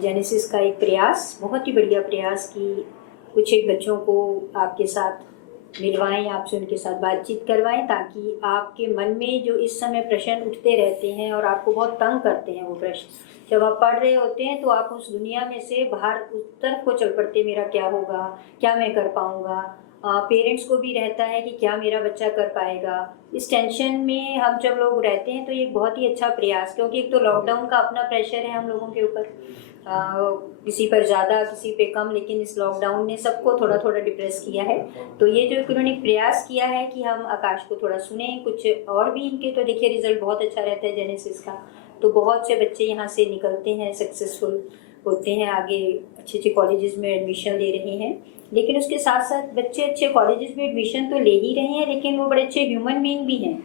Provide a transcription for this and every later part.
Genesis का एक प्रयास, बहुत ही बढ़िया प्रयास कि कुछ एक बच्चों को आपके साथ मिलवाएं, आपसे उनके साथ बातचीत करवाएं, ताकि आपके मन में जो इस समय प्रश्न उठते रहते हैं और आपको बहुत तंग करते हैं वो प्रश्न, जब आप पढ़ रहे होते हैं तो आप उस दुनिया में से बाहर उस तरफ को चल पड़ते, मेरा क्या होगा, क्या मैं कर पाऊँगा। पेरेंट्स को भी रहता है कि क्या मेरा बच्चा कर पाएगा। इस टेंशन में हम जब लोग रहते हैं तो ये बहुत ही अच्छा प्रयास, क्योंकि एक तो लॉकडाउन का अपना प्रेशर है हम लोगों के ऊपर, किसी पर ज़्यादा किसी पे कम, लेकिन इस लॉकडाउन ने सबको थोड़ा थोड़ा डिप्रेस किया है। तो ये जो उन्होंने प्रयास किया है कि हम आकाश को थोड़ा सुने, कुछ और भी इनके तो देखिए रिजल्ट बहुत अच्छा रहता है जेनेसिस का, तो बहुत से बच्चे यहाँ से निकलते हैं, सक्सेसफुल होते हैं, आगे अच्छे अच्छे कॉलेजेस में एडमिशन ले रहे हैं। लेकिन उसके साथ साथ बच्चे अच्छे कॉलेजेस में एडमिशन तो ले ही रहे हैं, लेकिन वो बड़े अच्छे ह्यूमन बीइंग भी हैं।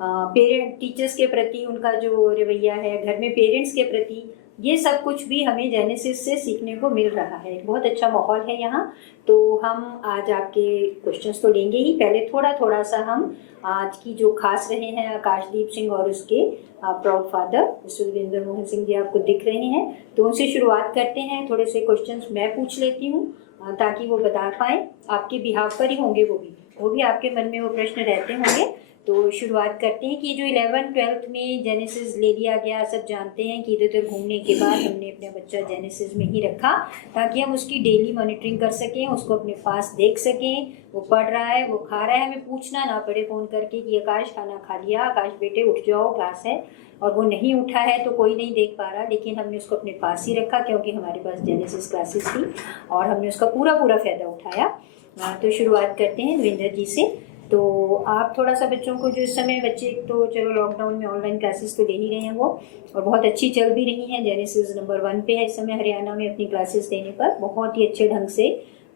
पेरेंट टीचर्स के प्रति उनका जो रवैया है, घर में पेरेंट्स के प्रति, ये सब कुछ भी हमें जेनेसिस से सीखने को मिल रहा है। बहुत अच्छा माहौल है यहाँ। तो हम आज आपके क्वेश्चंस तो लेंगे ही, पहले थोड़ा थोड़ा सा हम आज की जो खास रहे हैं आकाशदीप सिंह और उसके proud father mister Virendra Mohan Singh ji आपको दिख रहे हैं, तो उनसे शुरुआत करते हैं। थोड़े से क्वेश्चंस मैं पूछ लेती हूँ ताकि वो बता पाएँ, आपके बिहाफ पर ही होंगे, वो भी आपके मन में वो प्रश्न रहते होंगे। तो शुरुआत करते हैं कि जो 11th-12th में जेनेसिस ले लिया गया, सब जानते हैं कि इधर उधर घूमने के बाद हमने अपना बच्चा जेनेसिस में ही रखा, ताकि हम उसकी डेली मॉनिटरिंग कर सकें, उसको अपने पास देख सकें, वो पढ़ रहा है, वो खा रहा है, हमें पूछना ना पड़े फ़ोन करके कि आकाश खाना खा लिया, आकाश बेटे उठ जाओ क्लास है, और वो नहीं उठा है तो कोई नहीं देख पा रहा, लेकिन हमने उसको अपने पास ही रखा क्योंकि हमारे पास जेनेसिस क्लासेस थी और हमने उसका पूरा फ़ायदा उठाया। तो शुरुआत करते हैं देवेंद्र जी से। तो आप थोड़ा सा बच्चों को, जो इस समय बच्चे तो चलो लॉकडाउन में ऑनलाइन क्लासेस तो ले ही रहे हैं वो, और बहुत अच्छी चल भी रही हैं, जेनेसिस नंबर 1 पे है इस समय हरियाणा में अपनी क्लासेस देने पर, बहुत ही अच्छे ढंग से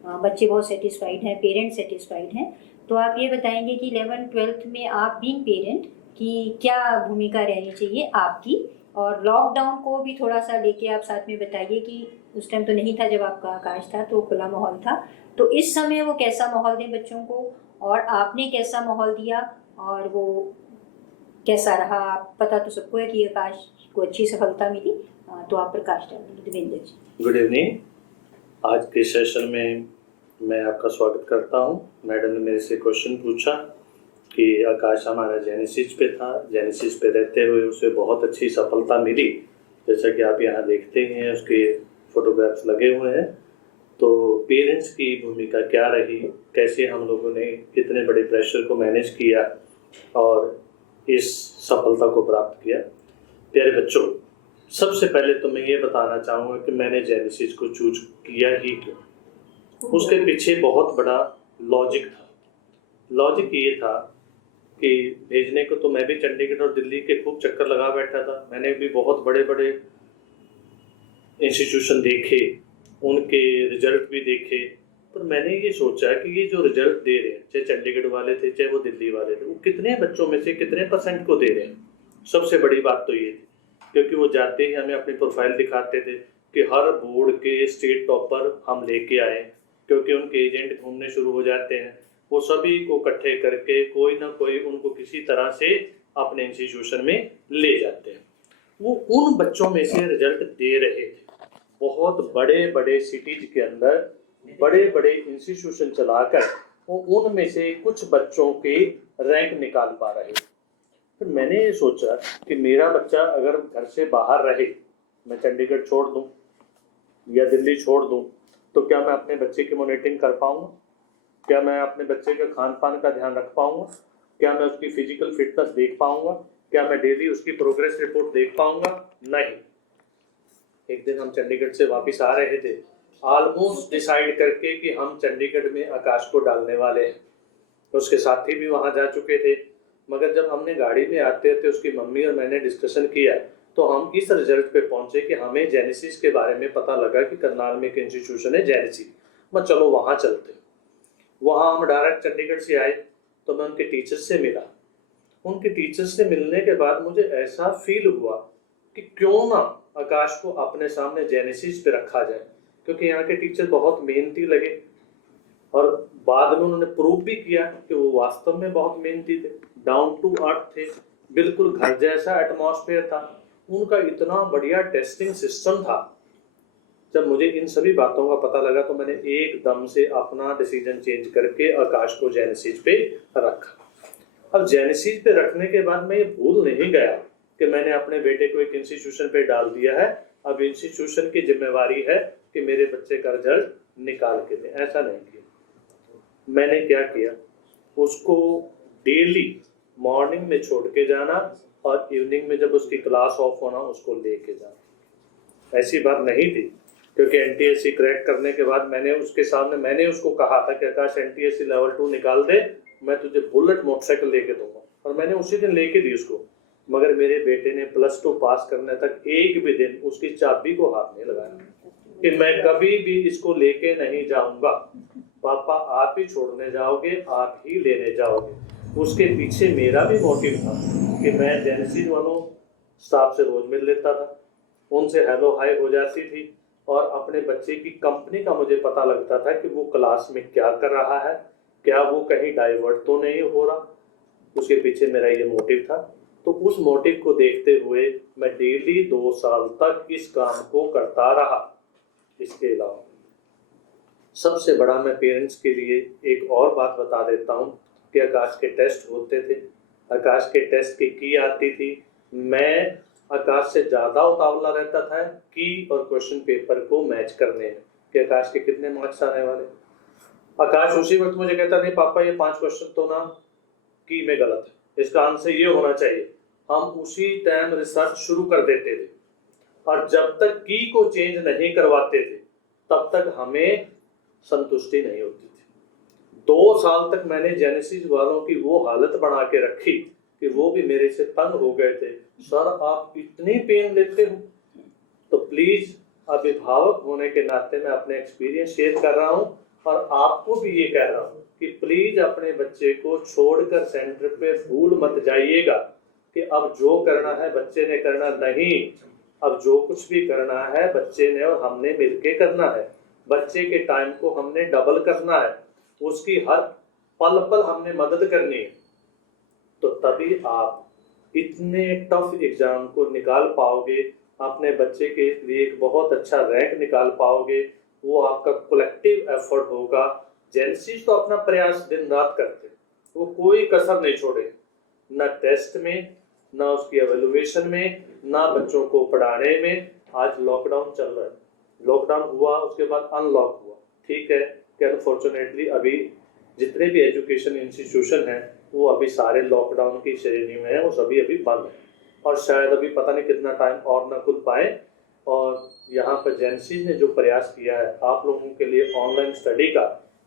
बच्चे बहुत सेटिस्फाइड हैं, पेरेंट्स सेटिस्फाइड हैं। तो आप ये बताएंगे कि 11th-12th में आप बीइंग पेरेंट की क्या भूमिका रहनी चाहिए आपकी, और लॉकडाउन को भी थोड़ा सा लेके आप साथ में बताइए कि उस टाइम तो नहीं था जब आपका आकाश था, तो खुला माहौल था, तो इस समय वो कैसा माहौल दें बच्चों को, और आपने कैसा माहौल दिया और वो कैसा रहा। आप पता तो सबको है कि आकाश को अच्छी सफलता मिली, तो आप प्रकाश डालेंगे देवेंद्र जी। Good evening. आज के सेशन में मैं आपका स्वागत करता हूं। मैडम ने मेरे से क्वेश्चन पूछा कि आकाश हमारा जेनेसिस पे था, जेनेसिस पे रहते हुए उसे बहुत अच्छी सफलता मिली, जैसा कि आप यहाँ देखते हैं उसके फोटोग्राफ्स लगे हुए हैं। तो पेरेंट्स की भूमिका क्या रही, कैसे हम लोगों ने कितने बड़े प्रेशर को मैनेज किया और इस सफलता को प्राप्त किया। प्यारे बच्चों, सबसे पहले तो मैं ये बताना चाहूँगा कि मैंने जेनेसिस को चूज किया ही क्यों। उसके पीछे बहुत बड़ा लॉजिक था। लॉजिक ये था कि भेजने को तो मैं भी चंडीगढ़ और दिल्ली के खूब चक्कर लगा बैठा था, मैंने भी बहुत बड़े बड़े इंस्टीट्यूशन देखे, उनके रिजल्ट भी देखे, पर मैंने ये सोचा कि ये जो रिजल्ट दे रहे हैं, चाहे चंडीगढ़ वाले थे चाहे वो दिल्ली वाले थे, वो कितने बच्चों में से कितने % को दे रहे हैं। सबसे बड़ी बात तो ये थी, क्योंकि वो जाते ही हमें अपनी प्रोफाइल दिखाते थे कि हर बोर्ड के स्टेट टॉपर हम लेके आए, क्योंकि उनके एजेंट घूमने शुरू हो जाते हैं, वो सभी को इकट्ठे करके कोई ना कोई उनको किसी तरह से अपने इंस्टीट्यूशन में ले जाते हैं। वो उन बच्चों में से रिजल्ट दे रहे थे, बहुत बड़े बड़े सिटीज के अंदर बड़े बड़े इंस्टीट्यूशन चलाकर वो उनमें से कुछ बच्चों के रैंक निकाल पा रहे। फिर मैंने ये सोचा कि मेरा बच्चा अगर घर से बाहर रहे, मैं चंडीगढ़ छोड़ दूं या दिल्ली छोड़ दूं, तो क्या मैं अपने बच्चे की मॉनिटरिंग कर पाऊंगा? क्या मैं अपने बच्चे के खान पान का ध्यान रख पाऊंगा? क्या मैं उसकी फिजिकल फिटनेस देख पाऊंगा? क्या मैं डेली उसकी प्रोग्रेस रिपोर्ट देख पाऊंगा? नहीं। एक दिन हम चंडीगढ़ से वापस आ रहे थे, ऑलमोस्ट डिसाइड करके कि हम चंडीगढ़ में आकाश को डालने वाले हैं। उसके साथी भी वहां जा चुके थे, मगर जब हमने गाड़ी में आते थे उसकी मम्मी और मैंने डिस्कशन किया, तो हम इस रिजल्ट पे पहुंचे कि हमें जेनेसिस के बारे में पता लगा कि करनाल में एक इंस्टीट्यूशन है जेनेसिस, मैं चलो वहां चलते। वहां हम डायरेक्ट चंडीगढ़ से आए, तो मैं उनके टीचर्स से मिला। उनके टीचर्स से मिलने के बाद मुझे ऐसा फील हुआ कि क्यों ना आकाश को अपने सामने जेनेसिस पे रखा जाए, क्योंकि यहाँ के टीचर बहुत मेहनती लगे और बाद में उन्होंने प्रूव भी किया कि वो वास्तव में बहुत मेहनती थे, डाउन टू अर्थ थे, बिल्कुल घर जैसा एटमॉस्फेयर था, उनका इतना बढ़िया टेस्टिंग सिस्टम था जब मुझे इन सभी बातों का पता लगा तो मैंने एकदम से अपना डिसीजन चेंज करके आकाश को जेनेसिस पे रखा। अब जेनेसिस पे रखने के बाद मैं ये भूल नहीं गया कि मैंने अपने बेटे को एक इंस्टीट्यूशन पे डाल दिया है, अब इंस्टीट्यूशन की जिम्मेवारी है कि मेरे बच्चे का रिजल्ट निकाल के दें। ऐसा नहीं किया। मैंने क्या किया, उसको डेली मॉर्निंग में छोड़ के जाना और इवनिंग में जब उसकी क्लास ऑफ होना उसको लेके जाना। ऐसी बात नहीं थी, क्योंकि एनटीएससी क्रैक करने के बाद मैंने उसको कहा था कि आकाश एनटीएससी लेवल 2 निकाल दे, मैं तुझे बुलेट मोटरसाइकिल लेके दूंगा, और मैंने उसी दिन लेके दी उसको। मगर मेरे बेटे ने +2 पास करने तक एक भी दिन उसकी चाबी को हाथ नहीं लगाया कि मैं कभी भी इसको लेके नहीं जाऊंगा, पापा आप ही छोड़ने जाओगे, आप ही लेने जाओगे। उसके पीछे मेरा भी मोटिव था कि मैं जेनेसिस वालों स्टाफ से रोज मिल लेता था, उनसे हेलो हाय हो जाती थी, और अपने बच्चे की कंपनी का मुझे पता लगता था कि वो क्लास में क्या कर रहा है, क्या वो कहीं डाइवर्ट तो नहीं हो रहा। उसके पीछे मेरा ये मोटिव था। तो उस मोटिव को देखते हुए मैं डेली 2 साल तक इस काम को करता रहा। इसके अलावा सबसे बड़ा मैं पेरेंट्स के लिए एक और बात बता देता हूँ कि आकाश के टेस्ट होते थे, आकाश के टेस्ट की आती थी। मैं आकाश से ज़्यादा उतावला रहता था की और क्वेश्चन पेपर को मैच करने में कि आकाश के कितने मार्क्स आने वाले। आकाश उसी वक्त मुझे कहता नहीं पापा ये 5 क्वेश्चन तो ना की में गलत है, इसका आंसर ये होना चाहिए। हम उसी टाइम रिसर्च शुरू कर देते थे, और जब तक की को चेंज नहीं करवाते थे तब तक हमें संतुष्टि नहीं होती थी। 2 साल तक मैंने जेनेसिस वालों की वो हालत बना के रखी कि वो भी मेरे से तंग हो गए थे, सर आप इतनी पेन लेते हो। तो प्लीज अभिभावक होने के नाते मैं अपने एक्सपीरियंस शेयर कर रहा हूँ, और आपको भी ये कह रहा हूँ कि प्लीज अपने बच्चे को छोड़कर सेंटर पे भूल मत जाइएगा कि अब जो करना है बच्चे ने करना नहीं, अब जो कुछ भी करना है बच्चे ने और हमने मिलके करना है। बच्चे के टाइम को हमने डबल करना है, उसकी हर पल पल हमने मदद करनी है। तो तभी आप इतने टफ एग्जाम को निकाल पाओगे, अपने बच्चे के लिए एक बहुत अच्छा रैंक निकाल पाओगे। वो आपका कलेक्टिव एफर्ट होगा। जेनेसिस तो अपना प्रयास दिन रात करते, वो कोई कसर नहीं छोड़े, ना टेस्ट में, ना उसकी एवेल्युएशन में, ना बच्चों को पढ़ाने में। आज लॉकडाउन चल रहा है, लॉकडाउन हुआ उसके बाद अनलॉक हुआ, ठीक है कि अनफॉर्चुनेटली अभी जितने भी एजुकेशन इंस्टीट्यूशन हैं वो अभी सारे लॉकडाउन की श्रेणी में है, वो सभी अभी बंद है, और शायद अभी पता नहीं कितना टाइम और ना खुल पाए। और यहाँ पर जेनेसिस ने जो प्रयास किया है आप लोगों के लिए ऑनलाइन स्टडी का,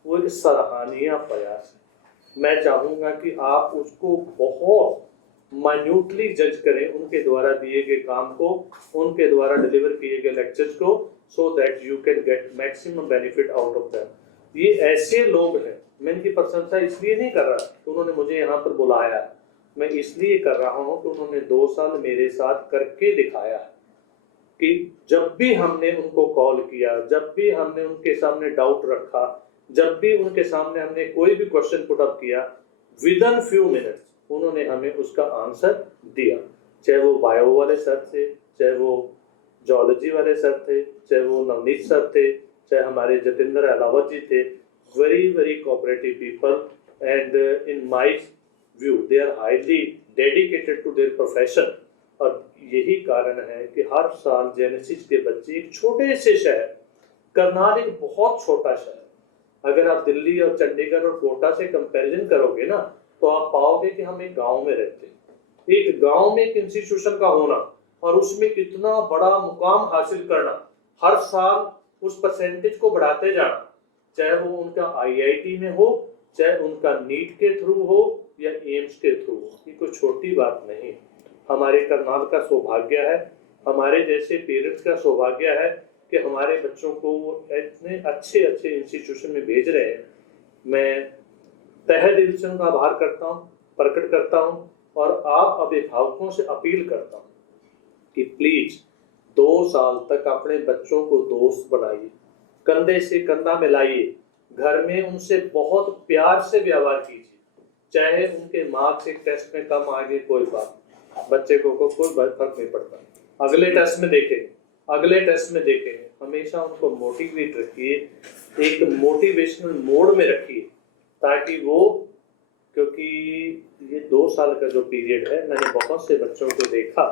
वो एक सराहनीय प्रयास है। मैं चाहूँगा कि आप उसको बहुत माइन्यूटली जज करें, उनके द्वारा दिए गए काम को, उनके द्वारा डिलीवर किए गए लेक्चर्स को, so that you can get maximum benefit out of that. ये ऐसे लोग हैं, मैं इनकी प्रशंसा इसलिए नहीं कर रहा कि उन्होंने मुझे यहाँ पर बुलाया, मैं इसलिए कर रहा हूँ कि उन्होंने 2 साल मेरे साथ करके दिखाया कि जब भी हमने उनको कॉल किया, जब भी हमने उनके सामने डाउट रखा, जब भी उनके सामने हमने कोई भी क्वेश्चन पुट अप किया, विद इन फ्यू मिनट्स उन्होंने हमें उसका आंसर दिया। चाहे वो बायो वाले सर थे, चाहे वो जोलॉजी वाले सर थे, चाहे वो नवनीत सर थे, चाहे हमारे जतेंद्र अलावत जी थे, very very cooperative people, and in my view they are highly dedicated to their profession. और यही कारण है कि हर साल जेनेसिस के बच्चे एक छोटे से शहर, करनाल एक बहुत छोटा शहर, अगर आप दिल्ली और चंडीगढ़ और कोटा से कंपैरिजन करोगे ना तो आप पाओगे कि हम एक गांव में रहते हैं। एक गांव में एक इंस्टीट्यूशन का होना और उसमें इतना बड़ा मुकाम हासिल करना, हर साल उस परसेंटेज को बढ़ाते जाना, चाहे वो उनका आईआईटी में हो, चाहे उनका नीट के थ्रू हो या एम्स के थ्रू हो, ये कोई छोटी बात नहीं। हमारे करनाल का सौभाग्य है, हमारे जैसे पेरेंट्स का सौभाग्य है कि हमारे बच्चों को वो इतने अच्छे अच्छे इंस्टीट्यूशन में भेज रहे हैं। मैं तहे दिल से उनका आभार करता हूँ, प्रकट करता हूँ, और आप अभिभावकों से अपील करता हूँ कि प्लीज 2 साल तक अपने बच्चों को दोस्त बनाइए, कंधे से कंधा मिलाइए, घर में उनसे बहुत प्यार से व्यवहार कीजिए। चाहे उनके मार्क्स एक टेस्ट में कम आ गए कोई बात, बच्चे को कोई फर्क नहीं पड़ता, अगले टेस्ट में देखेंगे, अगले टेस्ट में देखेंगे, हमेशा उनको मोटिवेट रखिए, एक मोटिवेशनल मोड में रखिए, ताकि वो, क्योंकि ये 2 साल का जो पीरियड है, मैंने बहुत से बच्चों को देखा,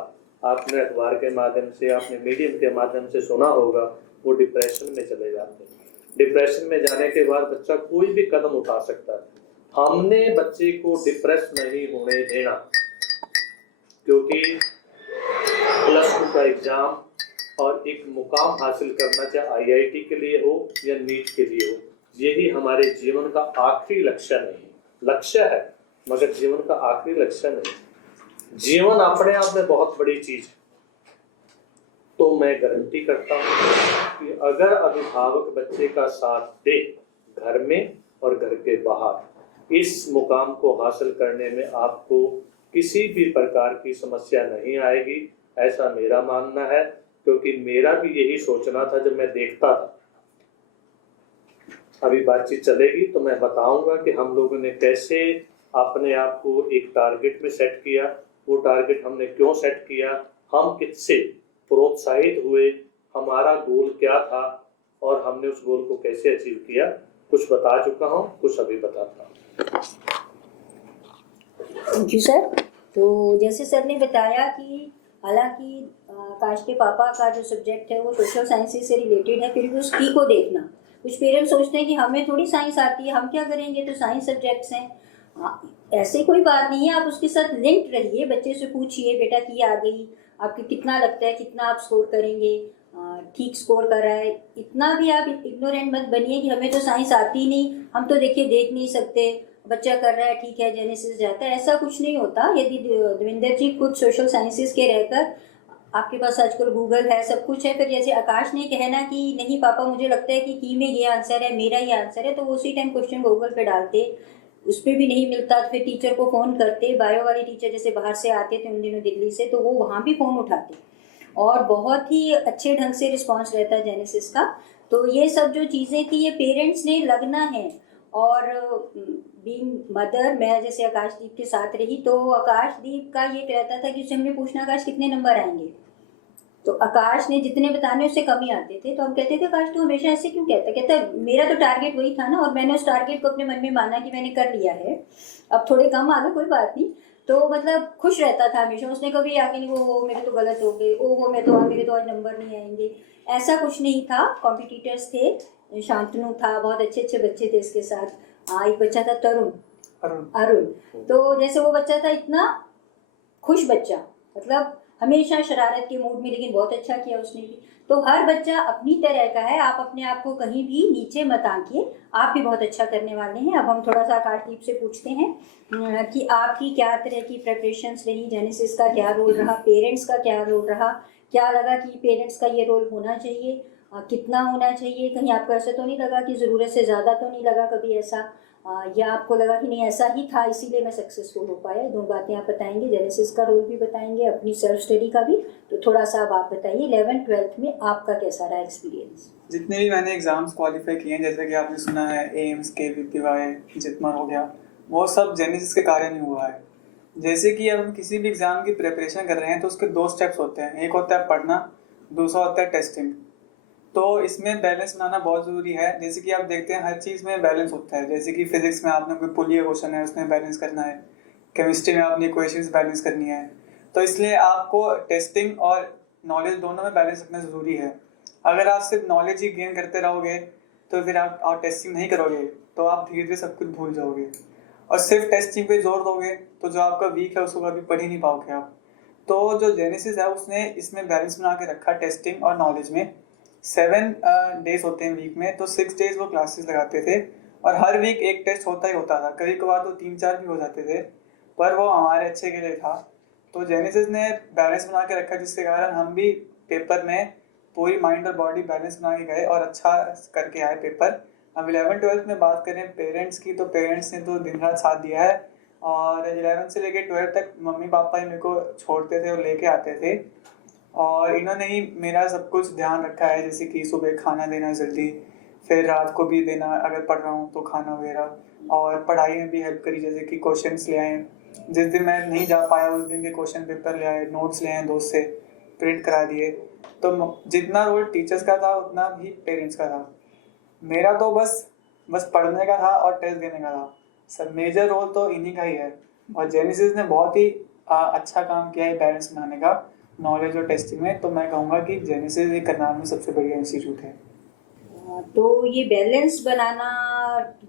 आपने अखबार के माध्यम से, आपने मीडियम के माध्यम से सुना होगा, वो डिप्रेशन में चले जाते हैं। डिप्रेशन में जाने के बाद बच्चा कोई भी कदम उठा सकता है। हमने बच्चे को डिप्रेस नहीं होने देना, क्योंकि +2 का एग्जाम और एक मुकाम हासिल करना, चाहे IIT के लिए हो या नीट के लिए हो, यही हमारे जीवन का आखिरी लक्ष्य नहीं, लक्ष्य है मगर जीवन का आखिरी लक्ष्य नहीं। जीवन अपने आप में बहुत बड़ी चीज है। तो मैं गारंटी करता हूँ कि अगर अभिभावक बच्चे का साथ दे, घर में और घर के बाहर, इस मुकाम को हासिल करने में आपको किसी भी प्रकार की समस्या नहीं आएगी, ऐसा मेरा मानना है। क्योंकि मेरा भी यही सोचना था जब मैं देखता था। अभी बातचीत चलेगी तो मैं बताऊंगा कि हम लोगों ने कैसे अपने आप को एक टारगेट में सेट किया, वो टारगेट हमने क्यों सेट किया, हम किससे प्रोत्साहित हुए, हमारा गोल क्या था और हमने उस गोल को कैसे अचीव किया। कुछ बता चुका हूँ, कुछ अभी बताता हूँ। Thank you sir. तो जैसे सर ने बताया कि हालांकि आकाश के पापा का जो सब्जेक्ट है वो सोशल साइंसेज से रिलेटेड है, फिर भी उसकी को देखना, कुछ पेरेंट्स सोचते हैं कि हमें थोड़ी साइंस आती है, हम क्या करेंगे, तो साइंस सब्जेक्ट्स हैं। ऐसे कोई बात नहीं है, आप उसके साथ लिंक्ड रहिए, बच्चे से पूछिए बेटा की आ गई, आपको कितना लगता है, कितना आप स्कोर करेंगे, ठीक स्कोर कर रहा है। इतना भी आप इग्नोरेंट मत बनिए कि हमें तो साइंस आती नहीं, हम तो देखिए देख नहीं सकते, बच्चा कर रहा है ठीक है, जेनेसिस जाता है, ऐसा कुछ नहीं होता। यदि देवेंद्र जी खुद सोशल साइंसेज के रहकर, आपके पास आजकल गूगल है, सब कुछ है, फिर जैसे आकाश ने कहना कि नहीं पापा मुझे लगता है कि की में ये आंसर है, मेरा ये आंसर है, तो वो उसी टाइम क्वेश्चन गूगल पे डालते, उस पर भी नहीं मिलता तो फिर टीचर को फ़ोन करते। बायो वाली टीचर जैसे बाहर से आते थे उन दिनों दिल्ली से, तो वो वहाँ भी फ़ोन उठाते और बहुत ही अच्छे ढंग से रिस्पॉन्स रहता है जेनेसिस का। तो ये सब जो चीज़ें थी ये पेरेंट्स ने लगना है। और बीइंग मदर, मैं जैसे आकाशदीप के साथ रही, तो आकाशदीप का ये कहता था कि उससे हमने पूछना आकाश कितने नंबर आएंगे, तो आकाश ने जितने बताने उससे कम ही आते थे। तो हम कहते थे आकाश तू हमेशा ऐसे क्यों कहता, कहता मेरा तो टारगेट वही था ना, और मैंने उस टारगेट को अपने मन में माना कि मैंने कर लिया है, अब थोड़े कम आ गए कोई बात नहीं। तो मतलब खुश रहता था हमेशा, उसने कभी आके नहीं वो मेरे तो गलत हो गए, ओ वो मेरे तो आज नंबर नहीं आएंगे, ऐसा कुछ नहीं था। कॉम्पिटिटर्स थे, शांतनु था, बहुत अच्छे अच्छे बच्चे थे इसके साथ। एक बच्चा था तरुण, अरुण, तो जैसे वो बच्चा था इतना खुश बच्चा, मतलब हमेशा शरारत के मूड में, लेकिन बहुत अच्छा किया उसने भी। तो हर बच्चा अपनी तरह का है, आप अपने आप को कहीं भी नीचे मत आंकिए, आप भी बहुत अच्छा करने वाले हैं। अब हम थोड़ा सा आकाशदीप से पूछते हैं कि आपकी क्या तरह की प्रेपरेशंस रही, जेनेसिस का क्या रोल रहा, पेरेंट्स का क्या रोल रहा, क्या लगा कि पेरेंट्स का ये रोल होना चाहिए, कितना होना चाहिए, कहीं आपको ऐसा तो नहीं लगा कि ज़रूरत से ज़्यादा तो नहीं लगा कभी ऐसा, या आपको लगा कि नहीं ऐसा ही था इसीलिए मैं सक्सेसफुल हो पाया। 2 बातें आप बताएंगे, जेनेसिस का रोल भी बताएंगे, अपनी सेल्फ स्टडी का भी। तो थोड़ा सा अब आप बताइए 11th-12th में आपका कैसा रहा एक्सपीरियंस। जितने भी मैंने एग्ज़ाम्स क्वालिफाई किए हैं, जैसे कि आपने सुना है एम्स, KVPY, जितमर हो गया, वो सब जेनेसिस के कारण ही हुआ है। जैसे कि अब हम किसी भी एग्ज़ाम की प्रिपरेशन कर रहे हैं तो उसके 2 स्टेप्स होते हैं, एक होता है पढ़ना, दूसरा होता है टेस्टिंग। तो इसमें बैलेंस बनाना बहुत ज़रूरी है। जैसे कि आप देखते हैं हर चीज़ में बैलेंस होता है, जैसे कि फिजिक्स में आपने कोई पुलिया क्वेश्चन है उसमें बैलेंस करना है, केमिस्ट्री में आपने इक्वेशंस बैलेंस करनी है, तो इसलिए आपको टेस्टिंग और नॉलेज दोनों में बैलेंस रखना ज़रूरी है। अगर आप सिर्फ नॉलेज ही गेन करते रहोगे तो फिर आप टेस्टिंग नहीं करोगे तो आप धीरे धीरे सब कुछ भूल जाओगे, और सिर्फ टेस्टिंग पे जोर दोगे तो जो आपका वीक है उसको कभी पढ़ ही नहीं पाओगे आप। तो जो जेनेसिस है उसने इसमें बैलेंस बना के रखा टेस्टिंग और नॉलेज में। 7 डेज होते हैं वीक में, तो 6 डेज वो क्लासेस लगाते थे और हर वीक एक टेस्ट होता ही होता था, कभी कभार तो 3-4 भी हो जाते थे, पर वो हमारे अच्छे के लिए था। तो जेनेसिस ने बैलेंस बना के रखा जिसके कारण हम भी पेपर में पूरी माइंड और बॉडी बैलेंस बना के गए और अच्छा करके आए पेपर। अब 11th-12th में बात करें पेरेंट्स की, तो पेरेंट्स ने तो दिन रात साथ दिया है, और 11th से लेकर 12th तक मम्मी पापा ही मेरे को छोड़ते थे और लेके आते थे, और इन्होंने ही मेरा सब कुछ ध्यान रखा है, जैसे कि सुबह खाना देना जल्दी, फिर रात को भी देना अगर पढ़ रहा हूँ तो खाना वगैरह, और पढ़ाई में भी हेल्प करी, जैसे कि क्वेश्चंस ले आए, जिस दिन मैं नहीं जा पाया उस दिन के क्वेश्चन पेपर ले आए, नोट्स ले आए दोस्त से, प्रिंट करा दिए। तो जितना रोल टीचर्स का था उतना भी पेरेंट्स का था। मेरा तो बस पढ़ने का था और टेस्ट देने का था। सब मेजर रोल तो इन्हीं का ही है। और जेनेसिस ने बहुत ही अच्छा काम किया है बैलेंस बनाने का नॉलेज और टेस्टिंग में। तो मैं कहूँगा कि जेनेसिस एक करनाल में सबसे बढ़िया इंस्टीट्यूट है। तो ये बैलेंस बनाना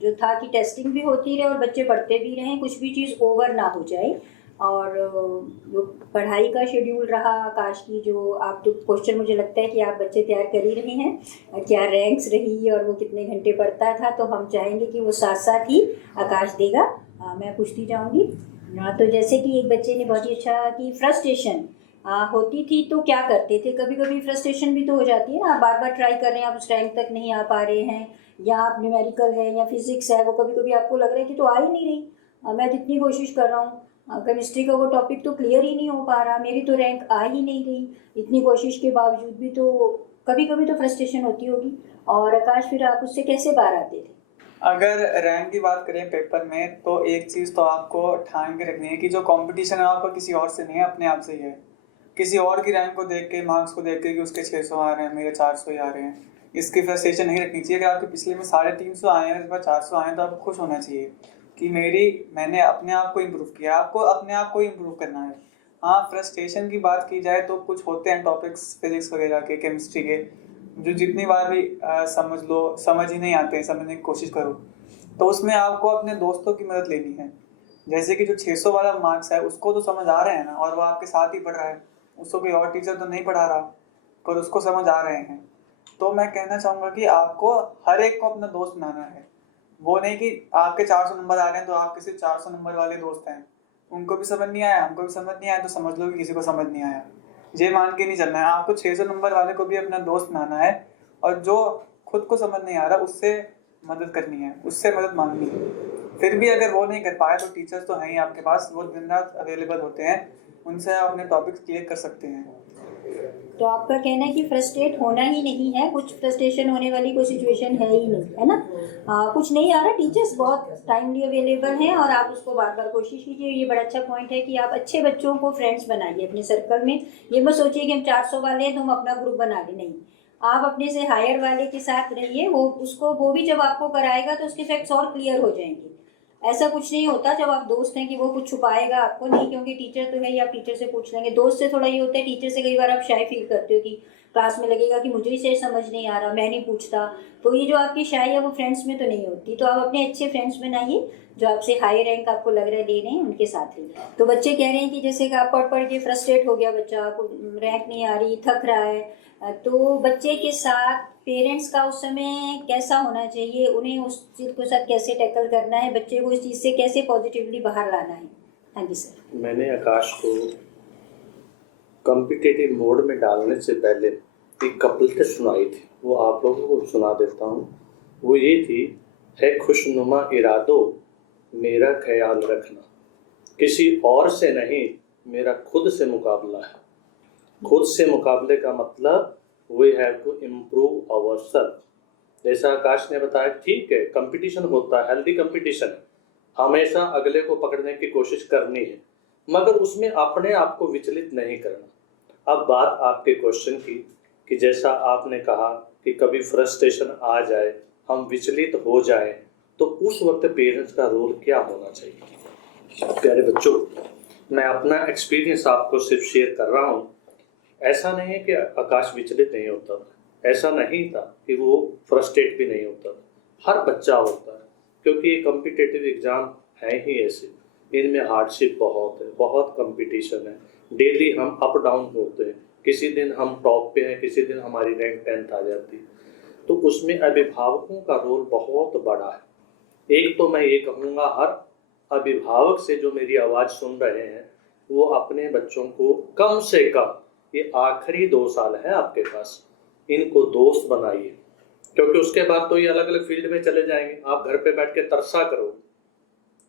जो था कि टेस्टिंग भी होती रहे और बच्चे पढ़ते भी रहें, कुछ भी चीज़ ओवर ना हो जाए। और जो पढ़ाई का शेड्यूल रहा आकाश की, जो आप तो क्वेश्चन मुझे लगता है कि आप बच्चे तैयार कर ही रहे हैं, क्या रैंक्स रही और वो कितने घंटे पढ़ता था, तो हम चाहेंगे कि वो साथ साथ ही आकाश देगा। मैं पूछती जाऊँगी। तो जैसे कि एक बच्चे ने बहुत ही अच्छा कि फ्रस्ट्रेशन होती थी तो क्या करते थे? कभी कभी फ्रस्ट्रेशन भी तो हो जाती है ना, आप बार बार ट्राई कर रहे हैं, आप उस रैंक तक नहीं आ पा रहे हैं, या आप न्यूमेरिकल है या फिजिक्स है, वो कभी कभी आपको लग रहा है कि तो आ ही नहीं रही, मैं जितनी कोशिश कर रहा हूँ, केमिस्ट्री का वो टॉपिक तो क्लियर ही नहीं हो पा रहा, मेरी तो रैंक आ ही नहीं रही, इतनी कोशिश के बावजूद भी। तो कभी कभी तो फ्रस्ट्रेशन होती होगी। और आकाश, फिर आप उससे कैसे बाहर आते थे? अगर रैंक की बात करें पेपर में, तो एक चीज़ तो आपको ठान के रखनी है कि जो कंपटीशन है आपका किसी और से नहीं है, अपने आप से ही है। किसी और की रैंक को देख के, मार्क्स को देख के कि उसके 600 आ रहे हैं, मेरे 400 ही आ रहे हैं, इसकी फ्रस्ट्रेशन नहीं रखनी चाहिए। अगर आपके पिछले में 350 आए हैं, इस बार 400 आए हैं, तो आपको खुश होना चाहिए कि मैंने अपने आप को इम्प्रूव किया। आपको अपने आप को इम्प्रूव करना है। हाँ, फ्रस्ट्रेशन की बात की जाए तो कुछ होते हैं टॉपिक्स फिजिक्स वगैरह के, केमिस्ट्री के, जो जितनी बार भी समझ ही नहीं आते हैं, समझने की कोशिश करो, तो उसमें आपको अपने दोस्तों की मदद लेनी है। जैसे कि जो 600 वाला मार्क्स है उसको तो समझ आ रहे हैं ना, और वो आपके साथ ही पढ़ रहा है, उसको कोई और टीचर तो नहीं पढ़ा रहा, पर उसको समझ आ रहे हैं। तो मैं कहना चाहूँगा कि आपको हर एक को अपना दोस्त बनाना है। वो नहीं कि आपके 400 नंबर आ रहे हैं तो आपके सिर्फ 400 नंबर वाले दोस्त हैं, उनको भी समझ नहीं आया, हमको भी समझ नहीं आया, तो समझ लो कि किसी को समझ नहीं आया। ये मान के नहीं चलना है, आपको 600 नंबर वाले को भी अपना दोस्त बनाना है, और जो खुद को समझ नहीं आ रहा उससे मदद करनी है, उससे मदद मांगनी है। फिर भी अगर वो नहीं कर पाए तो टीचर्स तो हैं ही आपके पास, वो दिन रात अवेलेबल होते हैं, उनसे आप अपने टॉपिक्स क्लियर कर सकते हैं। तो आपका कहना है कि फ्रस्ट्रेट होना ही नहीं है, कुछ फ्रस्ट्रेशन होने वाली कोई सिचुएशन है ही नहीं, है ना? कुछ नहीं आ रहा, टीचर्स बहुत टाइमली अवेलेबल हैं और आप उसको बार बार कोशिश कीजिए। ये बड़ा अच्छा पॉइंट है कि आप अच्छे बच्चों को फ्रेंड्स बनाइए अपने सर्कल में। ये मत सोचिए कि हम 400 वाले हैं तो हम अपना ग्रुप बना लें, नहीं, आप अपने से हायर वाले के साथ रहिए, वो भी जब आपको कराएगा तो उसके फैक्ट्स और क्लियर हो जाएंगे। ऐसा कुछ नहीं होता जब आप दोस्त हैं कि वो कुछ छुपाएगा आपको, नहीं, क्योंकि टीचर तो है ही, आप टीचर से पूछ लेंगे। दोस्त से थोड़ा ये होता है, टीचर से कई बार आप शाय फील करते हो कि क्लास में लगेगा कि मुझे इसे समझ नहीं आ रहा, मैं नहीं पूछता, तो ये जो आपकी शाय है वो फ्रेंड्स में तो नहीं होती। तो आप अपने अच्छे फ्रेंड्स बनाइए, जो आपसे हाई रैंक आपको लग रहा है दे रहे हैं, उनके साथ ही। तो बच्चे कह रहे हैं कि जैसे कि आप पढ़ पढ़ के फ्रस्ट्रेट हो गया बच्चा, आपको रैंक नहीं आ रही, थक रहा है, तो बच्चे के साथ पेरेंट्स का उस समय कैसा होना चाहिए, उन्हें उस चीज़ के साथ कैसे टैकल करना है, बच्चे को इस चीज़ से कैसे पॉजिटिवली बाहर लाना है? हाँ जी सर। मैंने आकाश को कॉम्पिटिटिव मोड में डालने से पहले एक कविता सुनाई थी, वो आप लोगों को सुना देता हूँ। वो ये थी, है खुशनुमा इरादों मेरा ख्याल रखना, किसी और से नहीं मेरा खुद से मुकाबला है। खुद से मुकाबले का मतलब we have to improve our self. जैसा आकाश ने बताया, ठीक है, कंपटीशन होता है, हेल्दी कंपटीशन, हमेशा अगले को पकड़ने की कोशिश करनी है, मगर उसमें अपने आप को विचलित नहीं करना। अब बात आपके क्वेश्चन की कि जैसा आपने कहा कि कभी फ्रस्ट्रेशन आ जाए, हम विचलित हो जाए, तो उस वक्त पेरेंट्स का रोल क्या होना चाहिए। प्यारे बच्चों, मैं अपना एक्सपीरियंस आपको सिर्फ शेयर कर रहा हूँ। ऐसा नहीं है कि आकाश विचलित नहीं होता, ऐसा नहीं था कि वो फ्रस्ट्रेट भी नहीं होता, हर बच्चा होता है, क्योंकि ये कॉम्पिटिटिव एग्ज़ाम है ही ऐसे, इनमें हार्डशिप बहुत है, बहुत कंपटीशन है, डेली हम अप डाउन होते हैं, किसी दिन हम टॉप पे हैं, किसी दिन हमारी रैंक 10th आ जाती है। तो उसमें अभिभावकों का रोल बहुत बड़ा है। एक तो मैं ये कहूँगा, हर अभिभावक से जो मेरी आवाज़ सुन रहे हैं, वो अपने बच्चों को कम से कम, ये आखिरी 2 साल है आपके पास, इनको दोस्त बनाइए, क्योंकि उसके बाद तो ये अलग अलग फील्ड में चले जाएंगे, आप घर पे बैठ के तरसा करो,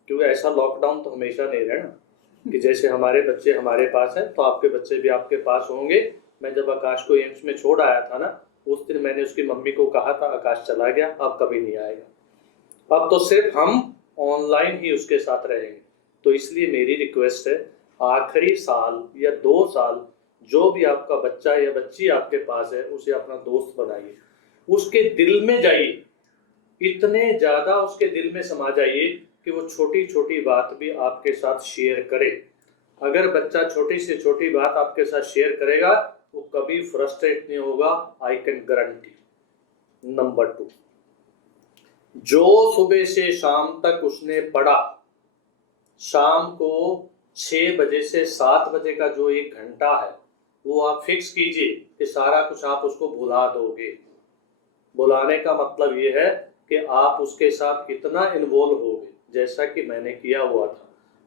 क्योंकि ऐसा लॉकडाउन तो हमेशा नहीं रहना कि जैसे हमारे बच्चे हमारे पास हैं तो आपके बच्चे भी आपके पास होंगे। मैं जब आकाश को एम्स में छोड़ आया था ना, उस दिन मैंने उसकी मम्मी को कहा था, आकाश चला गया, अब कभी नहीं आएगा, अब तो सिर्फ हम ऑनलाइन ही उसके साथ रहेंगे। तो इसलिए मेरी रिक्वेस्ट है, आखिरी साल या 2 साल जो भी आपका बच्चा या बच्ची आपके पास है उसे अपना दोस्त बनाइए, उसके दिल में जाइए, इतने ज़्यादा उसके दिल में समा जाइए कि वो छोटी छोटी बात भी आपके साथ शेयर करे। अगर बच्चा छोटी से छोटी बात आपके साथ शेयर करेगा वो कभी फ्रस्ट्रेट नहीं होगा, आई कैन गारंटी। नंबर 2, जो सुबह से शाम तक उसने पढ़ा, शाम को 6 बजे से 7 बजे का जो 1 घंटा है वो आप फिक्स कीजिए कि सारा कुछ आप उसको भुला दोगे। बुलाने का मतलब ये है कि आप उसके साथ इतना इन्वॉल्व होगे, जैसा कि मैंने किया हुआ था।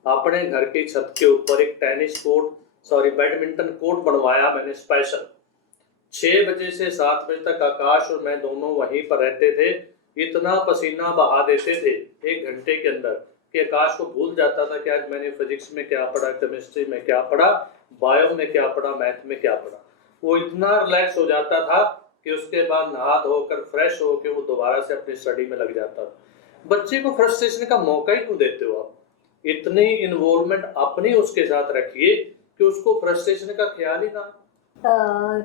अपने घर की छत के ऊपर एक बैडमिंटन कोर्ट बनवाया मैंने स्पेशल। 6 बजे से 7 बजे तक आकाश और मैं दोनों वहीं पर रहते थे। इतना पसीना बहा देते थे 1 घंटे के अंदर कि आकाश को भूल जाता था कि आज मैंने फिजिक्स में क्या पढ़ा, केमिस्ट्री में क्या पढ़ा, बायो में क्या पढ़ा, मैथ में क्या पढ़ा। वो इतना रिलैक्स हो जाता था कि उसके बाद नहा धोकर फ्रेश होकर वो दोबारा से अपनी स्टडी में लग जाता था। बच्चे को फ्रस्ट्रेशन का मौका ही क्यों देते हो आप? इतनी इन्वॉल्वमेंट अपनी उसके साथ रखिए कि उसको फ्रस्ट्रेशन का ख्याल ही ना।